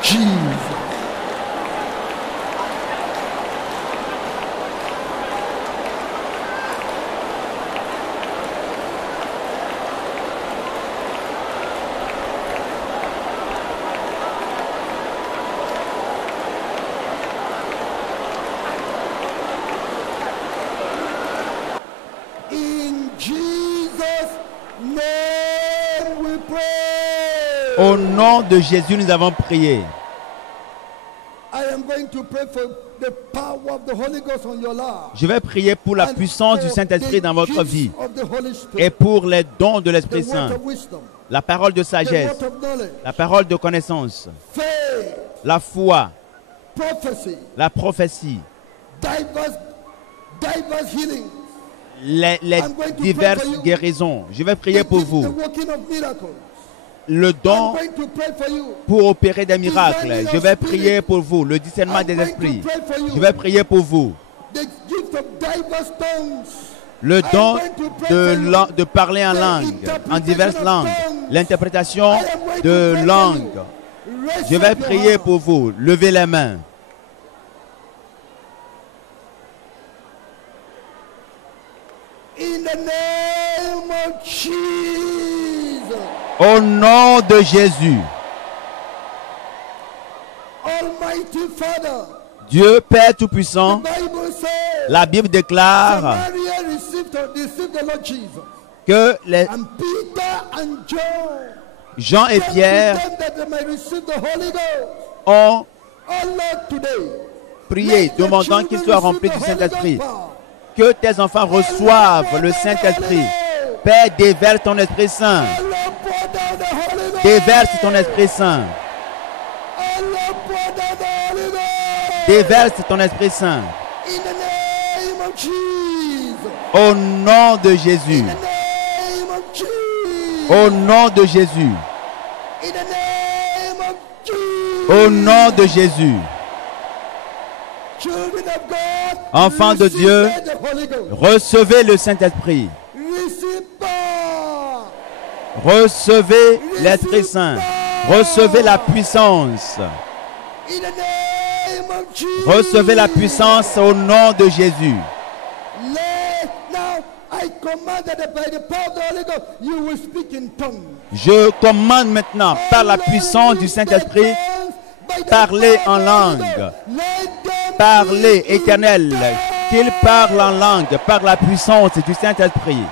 Jesus. In Jesus' name we pray. Au nom de Jésus, nous avons prié. Je vais prier pour la puissance du Saint-Esprit dans votre vie et pour les dons de l'Esprit Saint, la parole de sagesse, la parole de connaissance, la foi, la prophétie, les diverses guérisons. Je vais prier pour vous. Le don pour opérer des miracles. Je vais prier pour vous. Le discernement des esprits. Je vais prier pour vous. Le don de parler en langue, en diverses langues. L'interprétation de langue. Je vais prier pour vous. Levez les mains. In the name of Jesus. Au nom de Jésus. Almighty Father. Dieu Père Tout-Puissant, la Bible déclare que les Jean et Pierre ont prié, demandant qu'ils soient remplis du Saint-Esprit. Que tes enfants reçoivent le Saint-Esprit. Père, déverse ton Esprit Saint. Déverse ton Esprit Saint. Déverse ton Esprit Saint. Au nom de Jésus. Au nom de Jésus. Au nom de Jésus. Enfants de Dieu, recevez le Saint-Esprit. Recevez l'Esprit Saint. Recevez la puissance. Recevez la puissance au nom de Jésus. Je commande maintenant par la puissance du Saint-Esprit, parlez en langue. Parlez, Éternel, qu'il parle en langue par la puissance du Saint-Esprit.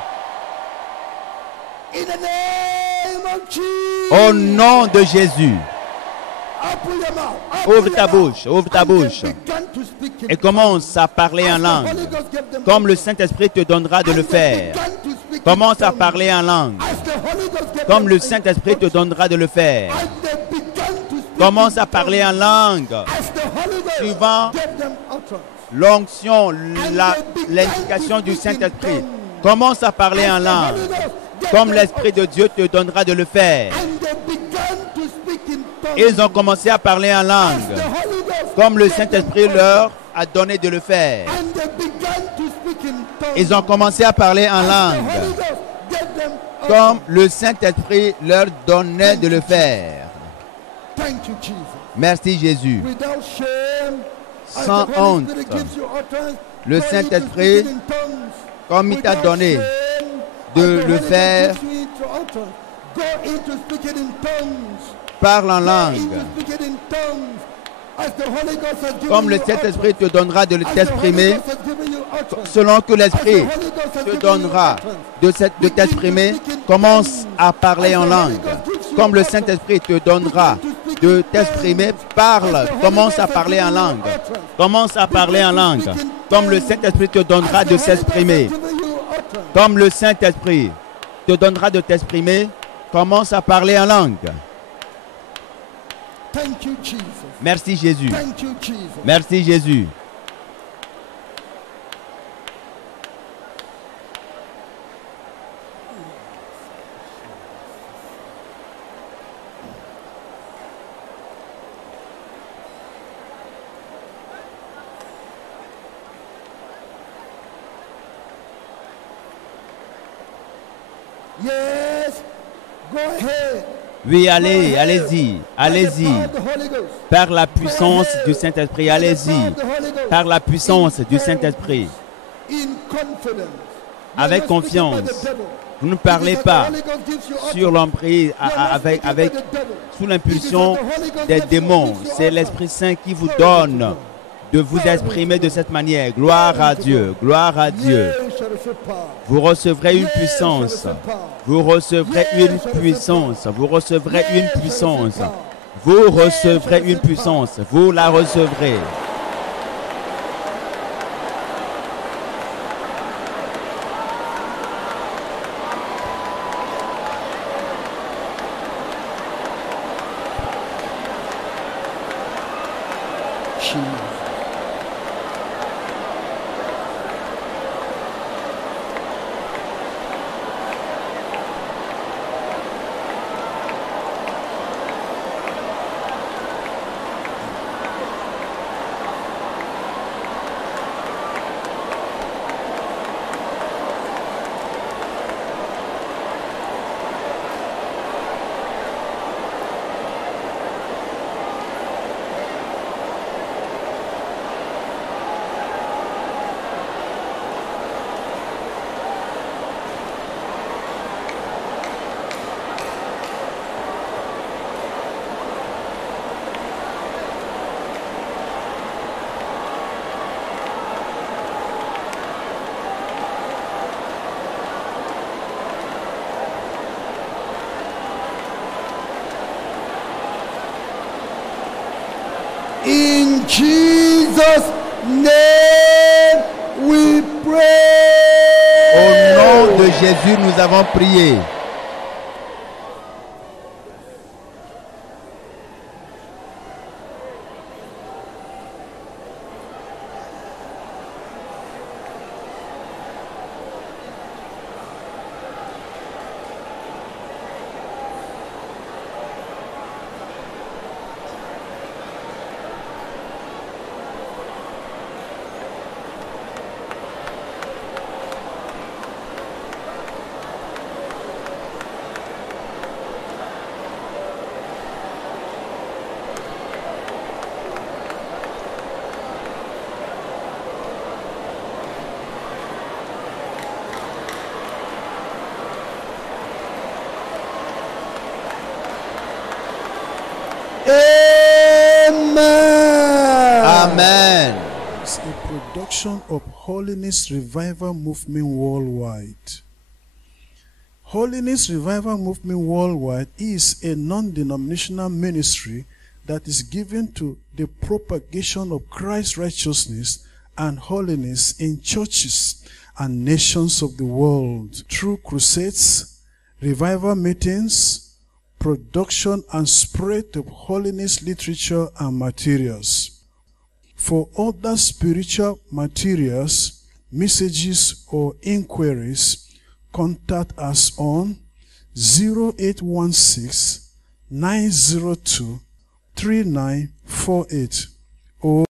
Au nom de Jésus. Ouvre ta bouche et commence à parler en langue, comme le Saint-Esprit te donnera de le faire. Commence à parler en langue, comme le Saint-Esprit te donnera de le faire. Commence à parler en langue, suivant l'onction, l'indication du Saint-Esprit. Commence à parler en langue, comme l'Esprit de Dieu te donnera de le faire. Ils ont commencé à parler en langue, comme le Saint-Esprit leur a donné de le faire. Ils ont commencé à parler en langue, comme le Saint-Esprit leur donnait de le faire. Merci Jésus. Sans honte, le Saint-Esprit, comme il t'a donné de le faire, parle en langue. Comme le Saint-Esprit te donnera de t'exprimer, selon que l'Esprit te donnera de t'exprimer, commence à parler en langue. Comme le Saint-Esprit te donnera de t'exprimer, parle, commence à parler en langue. Commence à parler en langue. Comme le Saint-Esprit te donnera de s'exprimer. Comme le Saint-Esprit te donnera de t'exprimer, commence à parler en langue. Thank you, Jesus. Merci Jésus. Thank you, Jesus. Merci Jésus. Yes. Go ahead. Oui, allez, allez-y, allez-y. Par la puissance du Saint-Esprit, allez-y. Par la puissance du Saint-Esprit. Avec confiance. Vous ne parlez pas sur l'emprise, sous l'impulsion des démons. C'est l'Esprit Saint qui vous donne de vous exprimer de cette manière. Gloire à Dieu, gloire à Dieu. Vous recevrez une puissance. Vous recevrez une puissance. Vous recevrez une puissance. Vous recevrez une puissance. Vous la recevrez. In Jesus' name we pray. Au nom de Jésus, nous avons prié. Amen. It's a production of Holiness Revival Movement Worldwide. Holiness Revival Movement Worldwide is a non-denominational ministry that is given to the propagation of Christ's righteousness and holiness in churches and nations of the world through crusades, revival meetings, production and spread of holiness literature and materials. For other spiritual materials, messages or inquiries, contact us on 0816 902 3948 or